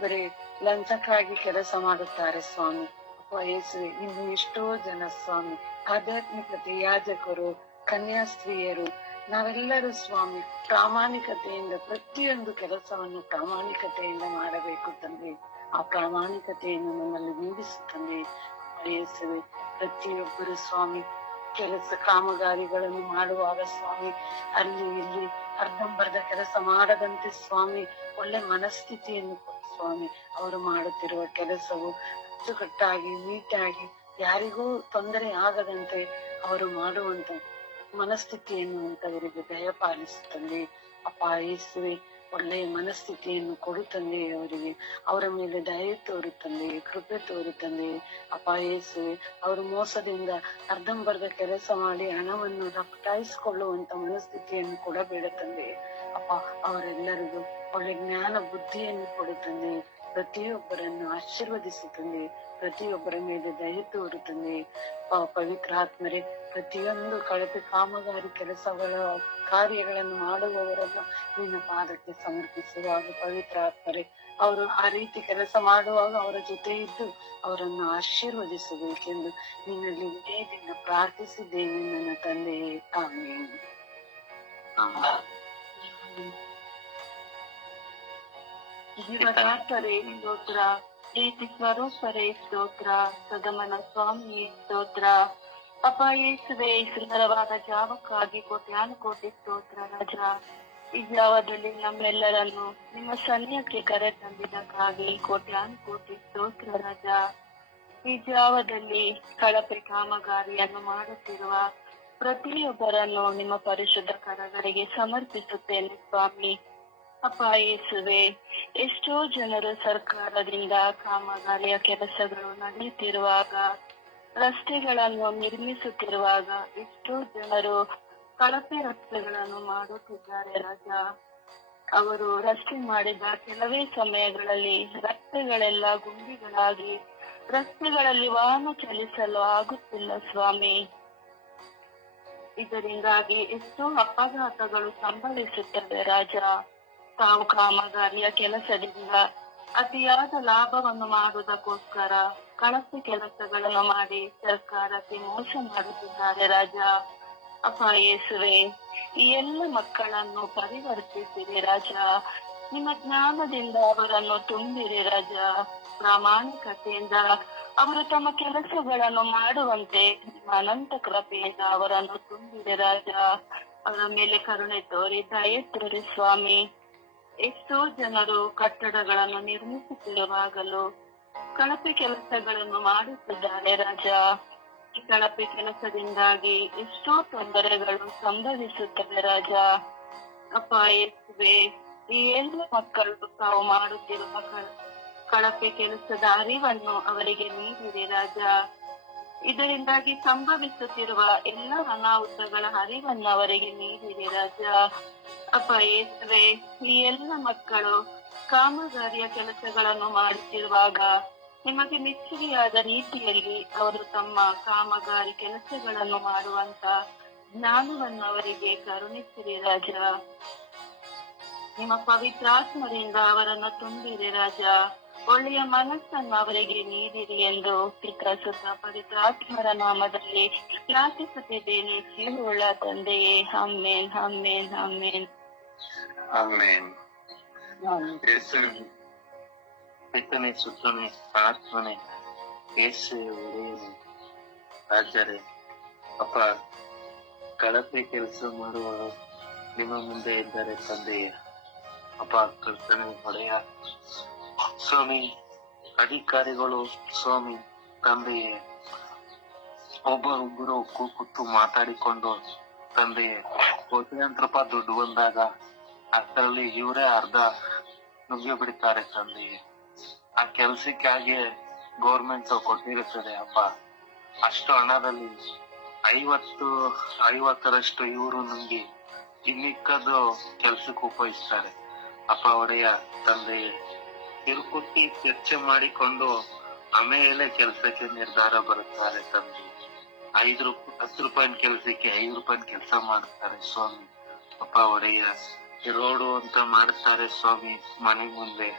ಬರೀ ಲಂಚಕ್ಕಾಗಿ ಕೆಲಸ ಮಾಡುತ್ತಾರೆ ಸ್ವಾಮಿ. ಅಪ್ಪ ಯೇಸುವೆ, ಇನ್ನು ಎಷ್ಟೋ ಜನ ಸ್ವಾಮಿ ಆಧ್ಯಾತ್ಮಿಕತೆ ಯಾಜಕರು, ಕನ್ಯಾಸ್ತ್ರೀಯರು, ನಾವೆಲ್ಲರೂ ಸ್ವಾಮಿ ಪ್ರಾಮಾಣಿಕತೆಯಿಂದ ಪ್ರತಿಯೊಂದು ಕೆಲಸವನ್ನು ಪ್ರಾಮಾಣಿಕತೆಯಿಂದ ಮಾಡಬೇಕು ತಂದೆ. ಆ ಪ್ರಾಮಾಣಿಕತೆಯನ್ನು ನಮ್ಮಲ್ಲಿ ನೀಡಿಸುತ್ತಂದೆ. ಯೇಸುವೆ, ಪ್ರತಿಯೊಬ್ಬರು ಸ್ವಾಮಿ ಕೆಲಸ ಕಾಮಗಾರಿಗಳನ್ನು ಮಾಡುವಾಗ ಸ್ವಾಮಿ ಅಲ್ಲಿ ಇಲ್ಲಿ ಅರ್ಧಂಬರ್ಧ ಕೆಲಸ ಮಾಡದಂತೆ ಸ್ವಾಮಿ ಒಳ್ಳೆ ಮನಸ್ಥಿತಿಯನ್ನು ಸ್ವಾಮಿ, ಅವರು ಮಾಡುತ್ತಿರುವ ಕೆಲಸವು ಅಚ್ಚುಕಟ್ಟಾಗಿ ನೀಟಾಗಿ ಯಾರಿಗೂ ತೊಂದರೆ ಆಗದಂತೆ ಅವರು ಮಾಡುವಂತ ಮನಸ್ಥಿತಿಯನ್ನು ಅಂತವರಿಗೆ ದಯಪಾಲಿಸುತ್ತಂದೆ. ಅಪ್ಪ ಯೇಸುವೆ, ಒಳ್ಳೆಯ ಮನಸ್ಥಿತಿಯನ್ನು ಕೊಡುತ್ತಂದೆ ಅವರಿಗೆ, ಅವರ ಮೇಲೆ ದಯೆ ತೋರುತ್ತಂದೆ, ಕೃಪೆ ತೋರುತ್ತಂದೆ. ಅಪ್ಪ ಯೇಸುವೆ, ಅವರು ಮೋಸದಿಂದ ಅರ್ಧಂಬರ್ಧ ಕೆಲಸ ಮಾಡಿ ಹಣವನ್ನು ರಫ್ತಾಯಿಸಿಕೊಳ್ಳುವಂತ ಮನಸ್ಥಿತಿಯನ್ನು ಕೊಡಬೇಡ ತಂದೆ. ಅಪ್ಪ ಅವರೆಲ್ಲರಿಗೂ ಒಳ್ಳೆ ಜ್ಞಾನ ಬುದ್ಧಿಯನ್ನು ಕೊಡುತ್ತಂದೆ. ಪ್ರತಿಯೊಬ್ಬರನ್ನು ಆಶೀರ್ವದಿಸುತ್ತಂದೆ, ಪ್ರತಿಯೊಬ್ಬರ ಮೇಲೆ ದಯೆ ತೋರುತ್ತಂದೆ. ಪವಿತ್ರ ಆತ್ಮರೇ, ಪ್ರತಿಯೊಂದು ಕಳಪೆ ಕಾಮಗಾರಿ ಕೆಲಸಗಳ ಕಾರ್ಯಗಳನ್ನು ಮಾಡುವವರನ್ನು ನಿನ್ನ ಪಾದಕ್ಕೆ ಸಮರ್ಪಿಸುವಾಗ ಪವಿತ್ರ ಆತ್ಮರೇ, ಅವರು ಆ ರೀತಿ ಕೆಲಸ ಮಾಡುವಾಗ ಅವರ ಜೊತೆ ಇದ್ದು ಅವರನ್ನು ಆಶೀರ್ವದಿಸಬೇಕೆಂದು ನಿನ್ನಲ್ಲಿ ವಿನಯದಿಂದ ಪ್ರಾರ್ಥಿಸಿದ್ದೇನೆ ನನ್ನ ತಂದೆಯೇ. ಆಮೇನ್. ಜೀವದಾತರೇ ಸ್ತೋತ್ರ, ಪ್ರೀತಿ ಸ್ವರೂಪರೇ ಸ್ತೋತ್ರ, ಸದಮನ ಸ್ವಾಮಿ ಸ್ತೋತ್ರ. ಅಪ್ಪ ಯೇಸುವೆ, ಸುಂದರವಾದ ಜಾವಕ್ಕಾಗಿ ಕೋಟ್ಯಾನುಕೋಟಿ ಸ್ತೋತ್ರ ರಾಜ. ಈ ಜಾವದಲ್ಲಿ ನಮ್ಮೆಲ್ಲರನ್ನು ನಿಮ್ಮ ಸನ್ನಿಧಕ್ಕೆ ಕರೆ ತಂದಿದ್ದಕ್ಕಾಗಿ ಕೋಟ್ಯಾನುಕೋಟಿ ಸ್ತೋತ್ರ ರಾಜ. ಈ ಜಾವದಲ್ಲಿ ಕಳಪೆ ಕಾಮಗಾರಿಯನ್ನು ಮಾಡುತ್ತಿರುವ ಪ್ರತಿಯೊಬ್ಬರನ್ನು ನಿಮ್ಮ ಪರಿಶುದ್ಧ ಕರಗಳಿಗೆ ಸಮರ್ಪಿಸುತ್ತೇನೆ ಸ್ವಾಮಿ. ಅಪ್ಪ ಯೇಸುವೆ, ಎಷ್ಟೋ ಜನರು ಸರ್ಕಾರದಿಂದ ಕಾಮಗಾರಿಯ ಕೆಲಸಗಳು ನಡೆಯುತ್ತಿರುವಾಗ, ರಸ್ತೆಗಳನ್ನು ನಿರ್ಮಿಸುತ್ತಿರುವಾಗ ಎಷ್ಟೋ ಜನರು ಕಳಪೆ ರಸ್ತೆಗಳನ್ನು ಮಾಡುತ್ತಿದ್ದಾರೆ ರಾಜ. ಅವರು ರಸ್ತೆ ಮಾಡಿದ ಕೆಲವೇ ಸಮಯಗಳಲ್ಲಿ ರಸ್ತೆಗಳೆಲ್ಲ ಗುಂಡಿಗಳಾಗಿ ರಸ್ತೆಗಳಲ್ಲಿ ವಾಹನ ಚಲಿಸಲು ಆಗುತ್ತಿಲ್ಲ ಸ್ವಾಮಿ. ಇದರಿಂದಾಗಿ ಎಷ್ಟೋ ಅಪಘಾತಗಳು ಸಂಭವಿಸುತ್ತವೆ ರಾಜ. ತಾವು ಕಾಮಗಾರಿಯ ಕೆಲಸದಿಂದ ಅತಿಯಾದ ಲಾಭವನ್ನು ಮಾಡುವುದಕ್ಕೋಸ್ಕರ ಕಳಪೆ ಕೆಲಸಗಳನ್ನು ಮಾಡಿ ಸರ್ಕಾರಕ್ಕೆ ಮೋಸ ಮಾಡುತ್ತಿದ್ದಾರೆ ರಾಜ. ಅಪ್ಪ ಯೇಸುವೆ, ಈ ಎಲ್ಲ ಮಕ್ಕಳನ್ನು ಪರಿವರ್ತಿಸಿರಿ ರಾಜ. ನಿಮ್ಮ ಜ್ಞಾನದಿಂದ ಅವರನ್ನು ತುಂಬಿರಿ ರಾಜ. ಪ್ರಾಮಾಣಿಕತೆಯಿಂದ ಅವರು ತಮ್ಮ ಕೆಲಸಗಳನ್ನು ಮಾಡುವಂತೆ ನಿಮ್ಮ ಅನಂತ ಕೃಪೆಯಿಂದ ಅವರನ್ನು ತುಂಬಿರಿ ರಾಜ. ಅವರ ಮೇಲೆ ಕರುಣೆ ತೋರಿ ದಯೆ ತೋರಿ ಸ್ವಾಮಿ. ಎಷ್ಟೋ ಜನರು ಕಟ್ಟಡಗಳನ್ನು ನಿರ್ಮಿಸುತ್ತಿರುವಾಗಲೂ ಕಳಪೆ ಕೆಲಸಗಳನ್ನು ಮಾಡುತ್ತಿದ್ದಾರೆ ರಾಜ. ಈ ಕಳಪೆ ಕೆಲಸದಿಂದಾಗಿ ಎಷ್ಟೋ ತೊಂದರೆಗಳು ಸಂಭವಿಸುತ್ತವೆ ರಾಜ. ಅಪ್ಪ ಯೇಸುವೆ, ಈ ಎಲ್ಲ ಮಕ್ಕಳು ತಾವು ಮಾಡುತ್ತಿರುವ ಕಳಪೆ ಕೆಲಸದ ಅರಿವನ್ನು ಅವರಿಗೆ ನೀಡಿರಿ ರಾಜ. ಇದರಿಂದಾಗಿ ಸಂಭವಿಸುತ್ತಿರುವ ಎಲ್ಲ ಅನಾಹುತಗಳ ಅರಿವನ್ನು ಅವರಿಗೆ ನೀಡಿರಿ ರಾಜ. ಅಪ್ಪ ಯೇಸುವೆ, ಈ ಎಲ್ಲ ಮಕ್ಕಳು ಕಾಮಗಾರಿಯ ಕೆಲಸಗಳನ್ನು ಮಾಡುತ್ತಿರುವಾಗ ನಿಮಗೆ ಮೆಚ್ಚುಗೆಯಾದ ರೀತಿಯಲ್ಲಿ ಅವರು ತಮ್ಮ ಕಾಮಗಾರಿ ಕೆಲಸಗಳನ್ನು ಮಾಡುವಂತ ಜ್ಞಾನವನ್ನು ಅವರಿಗೆ ಕರುಣಿಸಿರಿ ರಾಜ. ನಿಮ್ಮ ಪವಿತ್ರಾತ್ಮರಿಂದ ಅವರನ್ನು ತುಂಬಿರಿ ರಾಜ. ಒಳ್ಳೆಯ ಮನಸ್ಸನ್ನು ಅವರಿಗೆ ನೀಡಿರಿ ಎಂದು ಪಿತೃಸುತ ಪವಿತ್ರಾತ್ಮರ ನಾಮದಲ್ಲಿ ಪ್ರಾರ್ಥಿಸುತ್ತಿದ್ದೇನೆ ಜೀವವುಳ್ಳ ತಂದೆಯೇ. Amen, amen, amen, amen. ಪಿತನೇ, ಸುತ್ತನೇ, ಆತ್ಮನೆ, ಯೇಸುವೆ ಒಡೆಯನೇ, ರಾಜರೇ, ಅಪ್ಪ ಕಳಪೆ ಕೆಲಸ ಮಾಡುವವರು ನಿಮ್ಮ ಮುಂದೆ ಇದ್ದಾರೆ ತಂದೆಯೇ. ಅಪ್ಪ ಕರ್ತನೆ ಒಡೆಯ ಸ್ವಾಮಿ, ಅಧಿಕಾರಿಗಳು ಸ್ವಾಮಿ ತಂದೆಯೇ ಒಬ್ಬರೊಬ್ಬರು ಕೂತು ಮಾತಾಡಿಕೊಂಡು ತಂದೆಯೇ ಕೋಟ್ಯಾಂತರ ರೂಪಾಯಿ ದುಡ್ಡು ಬಂದಾಗ ಅದರಲ್ಲಿ ಇವರೇ ಅರ್ಧ ನುಗ್ಗಿ ಬಿಡ್ತಾರೆ ತಂದೆಯೇ. ಆ ಕೆಲ್ಸಕ್ಕಾಗಿ ಗೌರ್ಮೆಂಟ್ ಕೊಟ್ಟಿರುತ್ತದೆ ಅಪ್ಪ. ಅಷ್ಟು ಹಣದಲ್ಲಿ 50% ಇವರು ನುಂಗಿ ಇನ್ನಿಕ್ಕದು ಕೆಲ್ಸಕ್ಕೆ ಉಪಯೋಗಿಸ್ತಾರೆ ಅಪ್ಪ ಒಡೆಯ ತಂದೆಯೇ. ಕಿರುಕುಟ್ಟಿ ಚರ್ಚೆ ಮಾಡಿಕೊಂಡು ಆಮೇಲೆ ಕೆಲ್ಸಕ್ಕೆ ನಿರ್ಧಾರ ಬರುತ್ತಾರೆ ತಂದೆ. 10 ರೂಪಾಯಿನ ಕೆಲ್ಸಕ್ಕೆ 5 ರೂಪಾಯಿನ ಕೆಲಸ ಮಾಡ್ತಾರೆ ಸ್ವಾಮಿ. ಅಪ್ಪ ಒಡೆಯ ರೋಡು ಅಂತ ಮಾಡ್ತಾರೆ ಸ್ವಾಮಿ ಮನೆ ಮುಂದೆ.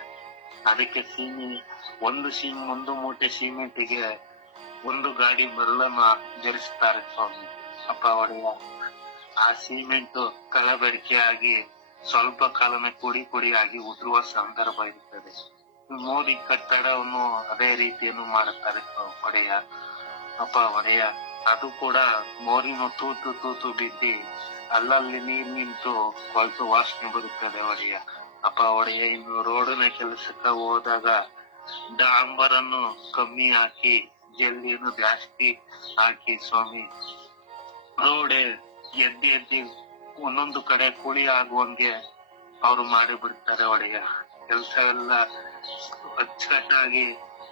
ಅದಕ್ಕೆ ಒಂದು ಮೂಟೆ ಸಿಮೆಂಟಿಗೆ 1 ಗಾಡಿ ಮರಳನ್ನ ಜರಿಸ್ತಾರೆ ಸ್ವಾಮಿ. ಅಪ್ಪ ಒಡೆಯ ಆ ಸಿಮೆಂಟ್ ಕಲಬೆರಕೆ ಆಗಿ ಸ್ವಲ್ಪ ಕಾಲನೇ ಪುಡಿ ಆಗಿ ಉದುರುವ ಸಂದರ್ಭ ಇರುತ್ತದೆ. ಮೋದಿ ಕಟ್ಟಡವನ್ನು ಅದೇ ರೀತಿಯನ್ನು ಮಾಡುತ್ತಾರೆ ಒಡೆಯ. ಅಪ್ಪ ಒಡೆಯ ಅದು ಕೂಡ ಮೋರಿನ ತೂತು ಬಿದ್ದಿ ಅಲ್ಲಲ್ಲಿ ನೀರ್ ನಿಂತು ಕೊಳ್ತು ವಾಸನೆ ಬರುತ್ತದೆ ಒಡೆಯ. ಅಪ್ಪ ಒಡೆಯ ಇನ್ನು ರೋಡಿನ ಕೆಲಸಕ್ಕೆ ಹೋದಾಗ ಡಾಂಬರನ್ನು ಕಮ್ಮಿ ಹಾಕಿ ಜಲ್ಲಿಯನ್ನು ಜಾಸ್ತಿ ಹಾಕಿ ಸ್ವಾಮಿ ರೋಡ್ ಎದ್ದಿ ಒಂದೊಂದು ಕಡೆ ಕುಳಿ ಆಗುವಂಗೆ ಅವ್ರು ಮಾಡಿ ಬಿಡ್ತಾರೆ ಒಡೆಯ. ಕೆಲಸ ಎಲ್ಲ ಅಚ್ಚುಕಟ್ಟಾಗಿ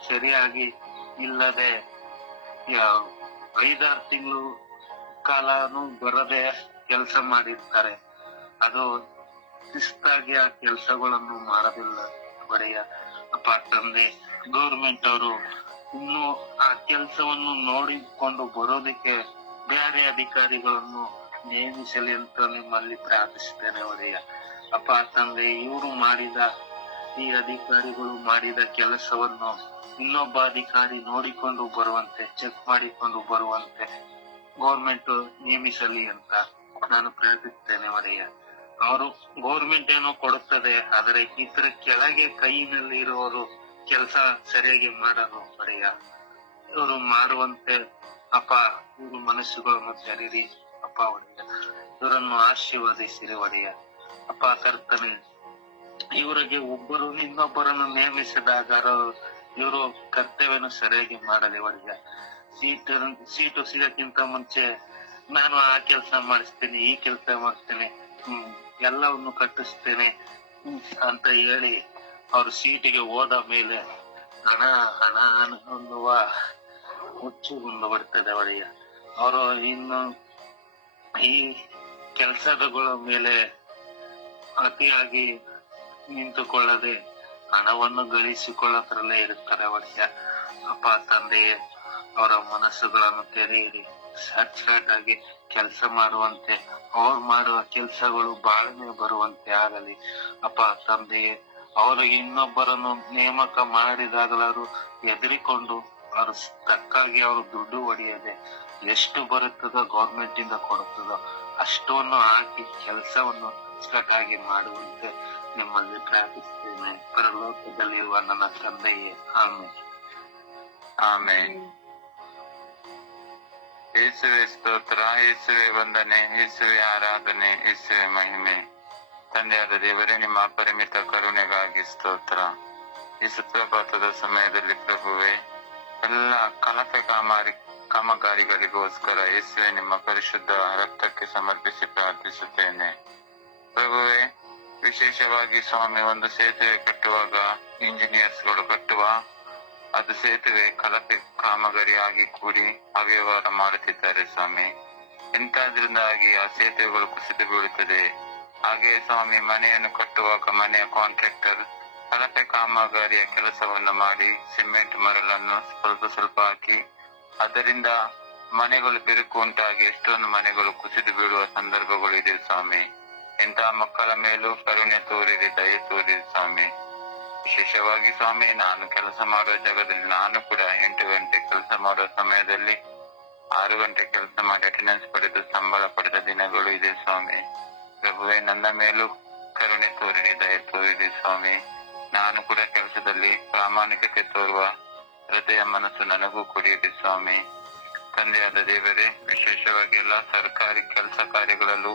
ಸರಿಯಾಗಿ ಇಲ್ಲದೆ 5-6 ತಿಂಗಳು ಕಾಲನು ಬರದೆ ಕೆಲಸ ಮಾಡಿರ್ತಾರೆ. ಅದು ಶಿಸ್ತಾಗಿ ಆ ಕೆಲಸಗಳನ್ನು ಮಾಡೋದಿಲ್ಲ ಒಡೆಯ. ಅಪ್ಪ ತಂದೆ ಗೌರ್ಮೆಂಟ್ ಅವರು ಇನ್ನು ಆ ಕೆಲಸವನ್ನು ನೋಡಿಕೊಂಡು ಬರೋದಕ್ಕೆ ಬೇರೆ ಅಧಿಕಾರಿಗಳನ್ನು ನೇಮಿಸಲಿ ಅಂತ ನಿಮ್ಮಲ್ಲಿ ಪ್ರಾರ್ಥಿಸುತ್ತೇನೆ ಒಡೆಯ. ಅಪ್ಪ ತಂದೆ ಈ ಅಧಿಕಾರಿಗಳು ಮಾಡಿದ ಕೆಲಸವನ್ನು ಇನ್ನೊಬ್ಬ ಅಧಿಕಾರಿ ನೋಡಿಕೊಂಡು ಬರುವಂತೆ ಚೆಕ್ ಮಾಡಿಕೊಂಡು ಬರುವಂತೆ ಗೌರ್ಮೆಂಟ್ ನೇಮಿಸಲಿ ಅಂತ ನಾನು ಪ್ರಾರ್ಥಿಸುತ್ತೇನೆ ಒಡೆಯ. ಅವರು ಗೌರ್ಮೆಂಟ್ ಏನೋ ಕೊಡುತ್ತದೆ, ಆದರೆ ಇತರ ಕೆಳಗೆ ಕೈನಲ್ಲಿ ಇರುವವರು ಕೆಲಸ ಸರಿಯಾಗಿ ಮಾಡಲು ಒಡೆಯ. ಇವರು ಮಾಡುವಂತೆ ಅಪ್ಪ ಇವರು ಮನಸ್ಸುಗಳನ್ನು ತೆರೀರಿ ಅಪ್ಪ ಒಡೆಯ. ಇವರನ್ನು ಆಶೀರ್ವದಿಸಿರಿ ಒಡೆಯ. ಅಪ್ಪ ಕರ್ತನೆ, ಇವರಿಗೆ ಒಬ್ಬರು ಇನ್ನೊಬ್ಬರನ್ನು ನೇಮಿಸಿದಾಗ ಇವರು ಕರ್ತವ್ಯವನ್ನು ಸರಿಯಾಗಿ ಮಾಡಲಿ ಒಡೆಯ. ಸೀಟು ಸಿಗಕ್ಕಿಂತ ಮುಂಚೆ ನಾನು ಆ ಕೆಲಸ ಮಾಡಿಸ್ತೇನೆ, ಈ ಕೆಲಸ ಮಾಡಿಸ್ತೇನೆ, ಎಲ್ಲವನ್ನು ಕಟ್ಟಿಸ್ತೇನೆ ಅಂತ ಹೇಳಿ ಅವ್ರ ಸೀಟಿಗೆ ಹೋದ ಮೇಲೆ ಹಣ ಅನ್ನುವ ಹುಚ್ಚು ಬಂದು ಬಿಡ್ತದೆ ಒಡೆಯ. ಅವರು ಇನ್ನು ಈ ಕೆಲಸಗಳ ಮೇಲೆ ಅತಿಯಾಗಿ ನಿಂತುಕೊಳ್ಳದೆ ಹಣವನ್ನು ಗಳಿಸಿಕೊಳ್ಳೋದ್ರಲ್ಲೇ ಇರುತ್ತಾರೆ ಒಡೆಯ. ಅಪ್ಪ ತಂದೆಯೇ ಅವರ ಮನಸ್ಸುಗಳನ್ನು ತೆರೆಯಿರಿ, ಅಚ್ಚುಕಟ್ಟಾಗಿ ಕೆಲಸ ಮಾಡುವಂತೆ, ಅವ್ರು ಮಾಡುವ ಕೆಲಸಗಳು ಬಾಳ್ಮೆ ಬರುವಂತೆ ಆಗಲಿ ಅಪ್ಪ ತಂದೆಯೇ. ಅವರಿಗೆ ಇನ್ನೊಬ್ಬರನ್ನು ನೇಮಕ ಮಾಡಿದಾಗಲಾರು ಹೆದರಿಕೊಂಡು ಅವ್ರ ತಕ್ಕಾಗಿ ಅವರು ದುಡ್ಡು ಹೊಡೆಯದೆ ಎಷ್ಟು ಬರುತ್ತದೋ ಗೌರ್ಮೆಂಟ್ ಇಂದ ಕೊಡುತ್ತದೋ ಅಷ್ಟನ್ನು ಹಾಕಿ ಕೆಲಸವನ್ನು ಅಚ್ಚುಕಟ್ಟಾಗಿ ಮಾಡುವಂತೆ ನಿಮ್ಮಲ್ಲಿ ಪ್ರಾರ್ಥಿಸ್ತೇನೆ ಪರಲೋಕದಲ್ಲಿರುವ ನನ್ನ ತಂದೆಯೇ. ಆಮೇಲೆ ಆಮೇನ್. ಯೇಸುವೆ ಸ್ತೋತ್ರ, ಯೇಸುವೆ ವಂದನೆ, ಯೇಸುವೆ ಆರಾಧನೆ, ಯೇಸುವೆ ಮಹಿಮೆ. ತಂದೆಯಾದ ದೇವರೇ, ನಿಮ್ಮ ಅಪರಿಮಿತ ಕರುಣೆಗಾಗಿ ಸ್ತೋತ್ರ. ಈ ಸುಪ್ರಭಾತದ ಸಮಯದಲ್ಲಿ ಪ್ರಭುವೆ, ಎಲ್ಲ ಕಳಪೆ ಕಾಮಗಾರಿಗಳಿಗೋಸ್ಕರ ಯೇಸುವೆ ನಿಮ್ಮ ಪರಿಶುದ್ಧ ರಕ್ತಕ್ಕೆ ಸಮರ್ಪಿಸಿ ಪ್ರಾರ್ಥಿಸುತ್ತೇನೆ. ಪ್ರಭುವೆ, ವಿಶೇಷವಾಗಿ ಸ್ವಾಮಿ, ಒಂದು ಸೇತುವೆ ಕಟ್ಟುವಾಗ ಇಂಜಿನಿಯರ್ಸ್ಗಳು ಕಟ್ಟುವ ಅದು ಸೇತುವೆ ಕಳಪೆ ಕಾಮಗಾರಿಯಾಗಿ ಕೂಡಿ ಅವ್ಯವಹಾರ ಮಾಡುತ್ತಿದ್ದಾರೆ ಸ್ವಾಮಿ. ಇಂಥದ್ರಿಂದಾಗಿ ಆ ಸೇತುವೆಗಳು ಕುಸಿದು ಬೀಳುತ್ತದೆ. ಹಾಗೆಯೇ ಸ್ವಾಮಿ, ಮನೆಯನ್ನು ಕಟ್ಟುವಾಗ ಮನೆಯ ಕಾಂಟ್ರಾಕ್ಟರ್ ಕಳಪೆ ಕಾಮಗಾರಿಯ ಕೆಲಸವನ್ನು ಮಾಡಿ ಸಿಮೆಂಟ್ ಮರಳನ್ನು ಸ್ವಲ್ಪ ಸ್ವಲ್ಪ ಹಾಕಿ ಅದರಿಂದ ಮನೆಗಳು ಬಿರುಕು ಉಂಟಾಗಿ ಎಷ್ಟೊಂದು ಮನೆಗಳು ಕುಸಿದು ಬೀಳುವ ಸಂದರ್ಭಗಳು ಇದೆ ಸ್ವಾಮಿ. ಇಂತಹ ಮಕ್ಕಳ ಮೇಲೂ ಕರುಣೆ ತೋರಿರಿ, ದಯೆ ತೋರಿರಿ ಸ್ವಾಮಿ. ವಿಶೇಷವಾಗಿ ಸ್ವಾಮಿ, ನಾನು ಕೆಲಸ ಮಾಡುವ ಜಾಗದಲ್ಲಿ ನಾನು ಕೂಡ 8 ಗಂಟೆ ಕೆಲಸ ಮಾಡುವ ಸಮಯದಲ್ಲಿ 6 ಗಂಟೆ ಕೆಲಸ ಮಾಡಿ ಅಟೆಂಡೆನ್ಸ್ ಪಡೆದು ಸಂಬಳ ಪಡೆದ ದಿನಗಳು ಇದೆ ಸ್ವಾಮಿ. ಪ್ರಭುವೆ, ನನ್ನ ಮೇಲೂ ಕರುಣೆ ತೋರಿರಿ, ದಯೆ ತೋರಿರಿ ಸ್ವಾಮಿ. ನಾನು ಕೂಡ ಕೆಲಸದಲ್ಲಿ ಪ್ರಾಮಾಣಿಕತೆ ತೋರುವ ಹೃದಯ ಮನಸ್ಸು ನನಗೂ ಕೊಡಿಯಿರಿ ಸ್ವಾಮಿ. ತಂದೆಯಾದ ದೇವರೇ, ವಿಶೇಷವಾಗಿ ಎಲ್ಲಾ ಸರ್ಕಾರಿ ಕೆಲಸ ಕಾರ್ಯಗಳಲ್ಲೂ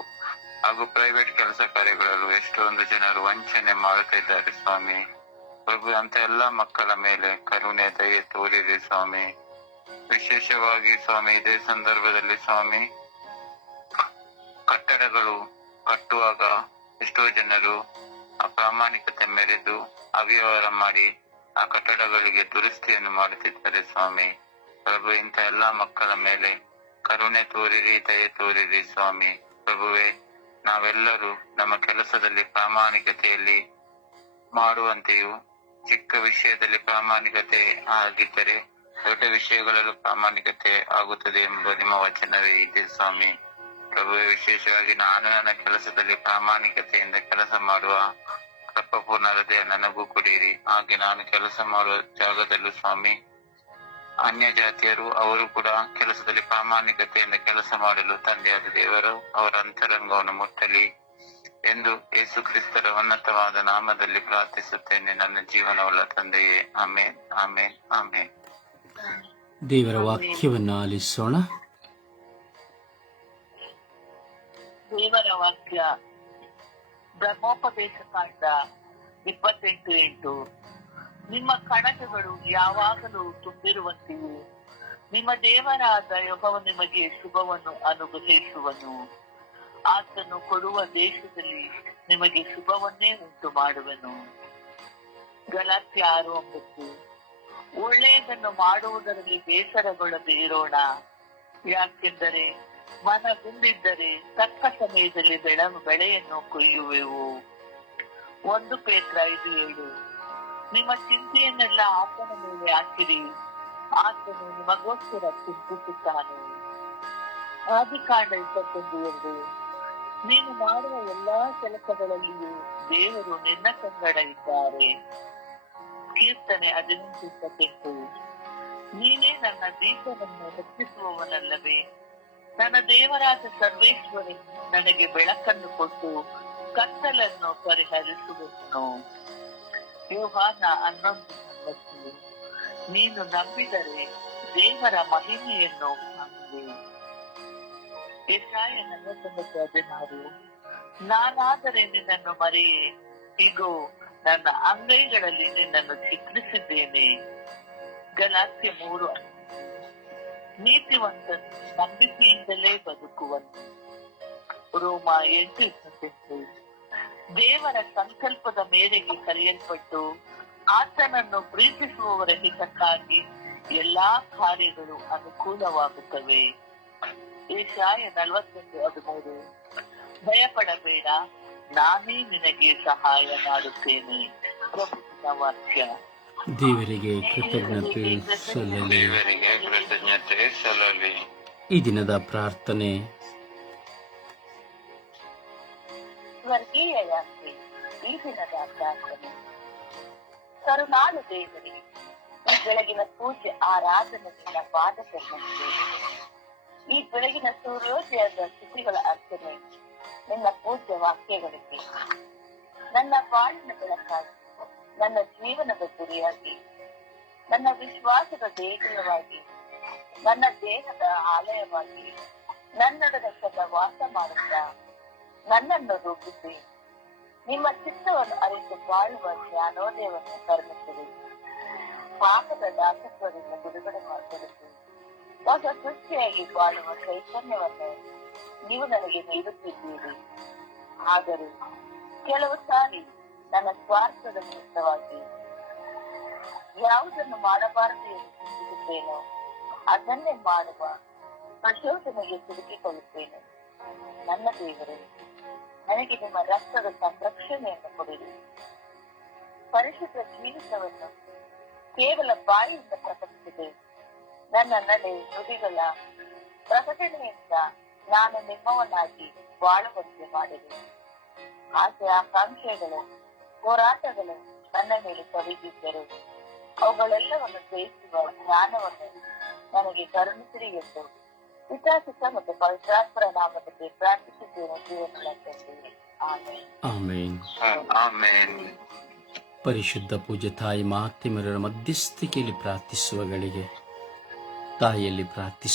ಹಾಗೂ ಪ್ರೈವೇಟ್ ಕೆಲಸ ಕಾರ್ಯಗಳಲ್ಲೂ ಎಷ್ಟೊಂದು ಜನರು ವಂಚನೆ ಮಾಡುತ್ತಾ ಇದ್ದಾರೆ ಸ್ವಾಮಿ. ಪ್ರಭು, ಅಂತ ಎಲ್ಲಾ ಮಕ್ಕಳ ಮೇಲೆ ಕರುಣೆ ದಯೆ ತೋರಿರಿ ಸ್ವಾಮಿ. ವಿಶೇಷವಾಗಿ ಸ್ವಾಮಿ, ಇದೇ ಸಂದರ್ಭದಲ್ಲಿ ಸ್ವಾಮಿ, ಕಟ್ಟಡಗಳು ಕಟ್ಟುವಾಗ ಎಷ್ಟೋ ಜನರು ಅಪ್ರಾಮಾಣಿಕತೆ ಮೆರೆದು ಅವ್ಯವಹಾರ ಮಾಡಿ ಆ ಕಟ್ಟಡಗಳಿಗೆ ದುರಸ್ತಿಯನ್ನು ಮಾಡುತ್ತಿದ್ದಾರೆ ಸ್ವಾಮಿ. ಪ್ರಭು, ಇಂಥ ಎಲ್ಲಾ ಮಕ್ಕಳ ಮೇಲೆ ಕರುಣೆ ತೋರಿರಿ, ದಯೆ ತೋರಿರಿ ಸ್ವಾಮಿ. ಪ್ರಭುವೆ, ನಾವೆಲ್ಲರೂ ನಮ್ಮ ಕೆಲಸದಲ್ಲಿ ಪ್ರಾಮಾಣಿಕತೆಯಲ್ಲಿ ಮಾಡುವಂತೆಯೂ ಚಿಕ್ಕ ವಿಷಯದಲ್ಲಿ ಪ್ರಾಮಾಣಿಕತೆ ಆಗಿದ್ದರೆ ದೊಡ್ಡ ವಿಷಯಗಳಲ್ಲೂ ಪ್ರಾಮಾಣಿಕತೆ ಆಗುತ್ತದೆ ಎಂಬ ನಿಮ್ಮ ವಚನವೇ ಇದೆ ಸ್ವಾಮಿ. ಪ್ರಭುವೆ, ವಿಶೇಷವಾಗಿ ನಾನು ನನ್ನ ಕೆಲಸದಲ್ಲಿ ಪ್ರಾಮಾಣಿಕತೆಯಿಂದ ಕೆಲಸ ಮಾಡುವ ಕೃಪಪೂರ್ಣ ಹೃದಯ ನನಗೂ ಕೊಡಿರಿ. ಹಾಗೆ ನಾನು ಕೆಲಸ ಮಾಡುವ ಜಾಗದಲ್ಲೂ ಸ್ವಾಮಿ, ಅನ್ಯ ಜಾತಿಯರು ಅವರು ಕೂಡ ಕೆಲಸದಲ್ಲಿ ಪ್ರಾಮಾಣಿಕತೆಯಿಂದ ಕೆಲಸ ಮಾಡಲು ತಂದೆಯಾದ ದೇವರು ಅವರ ಅಂತರಂಗವನ್ನು ಮುಟ್ಟಲಿ ಎಂದು ಯೇಸು ಕ್ರಿಸ್ತರ ಉನ್ನತವಾದ ನಾಮದಲ್ಲಿ ಪ್ರಾರ್ಥಿಸುತ್ತೇನೆ, ನನ್ನ ಜೀವನವುಳ್ಳ ತಂದೆಯೇ. ಆಮೇನ್, ಆಮೇನ್, ಆಮೇನ್. ದೇವರ ವಾಕ್ಯವನ್ನು ಆಲಿಸೋಣ. ದೇವರ ವಾಕ್ಯ ಬ್ರಹ್ಮೋಪದೇಶ ಕಾಂಡ 28:8. ನಿಮ್ಮ ಕಣಜಗಳು ಯಾವಾಗಲೂ ತುಂಬಿರುವಂತೆಯೂ ನಿಮ್ಮ ದೇವರಾದ ಯೆಹೋವ ನಿಮಗೆ ಶುಭವನ್ನು ಅನುಗ್ರಹಿಸುವನು. ಆತನು ಕೊಡುವ ದೇಶದಲ್ಲಿ ನಿಮಗೆ ಶುಭವನ್ನೇ ಉಂಟು ಮಾಡುವನು. ಗಲಾತ್ಯ 6:9. ಒಳ್ಳೆಯದನ್ನು ಮಾಡುವುದರಲ್ಲಿ ಬೇಸರಗೊಳ್ಳದೆ ಇರೋಣ, ಯಾಕೆಂದರೆ ಮನಗುಂದಿದ್ದರೆ ತಕ್ಕ ಸಮಯದಲ್ಲಿ ಬೆಳೆಯನ್ನು ಕೊಯ್ಯುವೆವು. 1 ಪೇತ್ರ 5:7. ನಿಮ್ಮ ಚಿಂತೆಯನ್ನೆಲ್ಲ ಆತನ ಮೇಲೆ ಹಾಕಿರಿ, ಆತನು ನಿಮಗೋಸ್ಕರ ಚಿಂತಿಸುತ್ತಾನೆ. ಆದಿಕಾಂಡ 21:2. ನೀನು ಮಾಡುವ ಎಲ್ಲಾ ಕೆಲಸಗಳಲ್ಲಿಯೂ ದೇವರು ನಿನ್ನ ಸಂಗಡ ಇದ್ದಾರೆ. ಕೀರ್ತನೆ 18:28. ನೀನೇ ನನ್ನ ದೀಪವನ್ನು ಹೆಚ್ಚಿಸುವವನಲ್ಲವೇ? ನನ್ನ ದೇವರಾದ ಸರ್ವೇಶ್ವರನು ನನಗೆ ಬೆಳಕನ್ನು ಕೊಟ್ಟು ಕತ್ತಲನ್ನು ಪರಿಹರಿಸುವನು. ಯೋಹಾನ 11:40. ನೀನು ನಂಬಿದರೆ ದೇವರ ಮಹಿಮೆಯನ್ನು ಕಾಣುವೆ. ಯೆಶಾಯ 49:16. ನಾನಾದರೆ ನಿನ್ನನ್ನು ಮರೆಯೇ, ಇಗೋ ನನ್ನ ಅಂಗೈಗಳಲ್ಲಿ ನಿನ್ನನ್ನು ಚಿತ್ರಿಸಿದ್ದೇನೆ. ಗಲಾತ್ಯ 3:5. ನೀತಿವಂತನು ನಂಬಿಕೆಯಿಂದಲೇ ಬದುಕುವನು. ರೋಮ 8:28. ದೇವರ ಸಂಕಲ್ಪದ ಮೇರೆಗೆ ಕರೆಯಲ್ಪಟ್ಟು ಆತನನ್ನು ಪ್ರೀತಿಸುವವರ ಹಿತಕ್ಕಾಗಿ ಎಲ್ಲಾ ಕಾರ್ಯಗಳು ಅನುಕೂಲವಾಗುತ್ತವೆ. ಯೆಶಾಯ 41:13. ಭಯಪಡಬೇಡ, ನಾನೇ ನಿನಗೆ ಸಹಾಯ ಮಾಡುತ್ತೇನೆ. ಪ್ರಭುವಿನ ವಾಕ್ಯ. ದೇವರಿಗೆ ಕೃತಜ್ಞತೆ ಸಲ್ಲಲಿ. ದೇವರಿಗೆ ಕೃತಜ್ಞತೆ ಸಲ್ಲಲಿ. ಈ ದಿನದ ಪ್ರಾರ್ಥನೆ. ಸ್ವರ್ಗೀಯ ಯಾತ್ರೆ. ಈ ದಿನದ ಪ್ರಾರ್ಥನೆ. ಕರುಣಾಳು ದೇವರೇ, ಈ ಬೆಳಗಿನ ಪೂಜೆ ಆರಾಧನೆ ನಿನ್ನ ಪಾದಕಕ್ಕೆ. ಈ ಬೆಳಗಿನ ಸೂರ್ಯೋದಯದ ಸ್ಥಿತಿಗಳ ಅರ್ಚನೆ ನಿನ್ನ ಪೂಜ್ಯ ವಾಕ್ಯಗಳಿಗೆ. ನನ್ನ ಬಾಳಿನ ಬೆಳಕಾಗಿ, ನನ್ನ ಜೀವನದ ಗುರಿಯಾಗಿ, ನನ್ನ ವಿಶ್ವಾಸದ ದೇಗುಲವಾಗಿ, ನನ್ನ ದೇಹದ ಆಲಯವಾಗಿ, ನನ್ನೊಡನೆ ಸದಾ ವಾಸ ಮಾಡುತ್ತಾ ನನ್ನನ್ನು ರೂಪಿಸಿ ನಿಮ್ಮ ಚಿತ್ತವನ್ನು ಅರಿತು ಬಾಳುವ ಜ್ಞಾನೋದಯವನ್ನು ಕರುಣಿಸಿರಿ. ಪಾಪದ ದಾಸತ್ವದಿಂದ ಬಿಡುಗಡೆ ಮಾಡಿಕೊಡುತ್ತೀರಿ. ಹೊಸ ಸೃಷ್ಟಿಯಾಗಿ ಬಾಳುವ ಚೈತನ್ಯವನ್ನು ನೀವು ನನಗೆ ನೀಡುತ್ತಿದ್ದೀರಿ. ಆದರೂ ಕೆಲವು ಸಾರಿ ನನ್ನ ಸ್ವಾರ್ಥದ ನಿಮಿತ್ತವಾಗಿ ಯಾವುದನ್ನು ಮಾಡಬಾರದು ಎಂದು ಚಿಂತಿಸುತ್ತೇನೋ ಅದನ್ನೇ ಮಾಡುವ ಪ್ರಚೋದನೆಗೆ ಸಿಲುಕಿಕೊಳ್ಳುತ್ತೇನೆ. ನನ್ನ ದೇವರೇ, ನನಗೆ ನಿಮ್ಮ ರಕ್ತದ ಸಂರಕ್ಷಣೆಯನ್ನು ಕೊಡಿರಿ. ಪರಿಶುದ್ಧ ಜೀವಿತವನ್ನು ಕೇವಲ ಬಾಯಿಯಿಂದ ಪ್ರಕಟಿಸಿದೆ. ನನ್ನ ನಡೆ ನುಡಿಗಳ ಪ್ರಕಟಣೆಯಿಂದ ನಾನು ನಿಮ್ಮವನಾಗಿ ಬಾಳುವಂತೆ ಮಾಡಿದೆ. ಆಸೆ ಆಕಾಂಕ್ಷೆಗಳು ಹೋರಾಟಗಳು ನನ್ನ ಮೇಲೆ ಕವಿದಿದ್ದರು. ಅವುಗಳೆಲ್ಲವನ್ನು ಜಯಿಸುವ ಜ್ಞಾನವನ್ನು ನನಗೆ ಕರುಣಿಸಿರಿ ಎಂದು ಪಿತಾಸುತ ಮತ್ತು ಪವಿತ್ರಾತ್ಮರ ನಾಮದಲ್ಲಿ ಪ್ರಾರ್ಥಿಸಿದ್ದೇನೆ ಜೀವನಗಳ ತಂದೆ. ಆಮೇಲೆ ಆಮೇನ್. ಆಮೇನ್. ಪರಿಶುದ್ಧ ಪೂಜ್ಯ ತಾಯಿ ಮಾತೆಮರಿಯರ ಮಧ್ಯಸ್ಥಿಕೆಯಲ್ಲಿ ಪ್ರಾರ್ಥಿಸುವಗಳಿಗೆ ತಾಯಿಯಲ್ಲಿ ಪ್ರಾರ್ಥಿಸ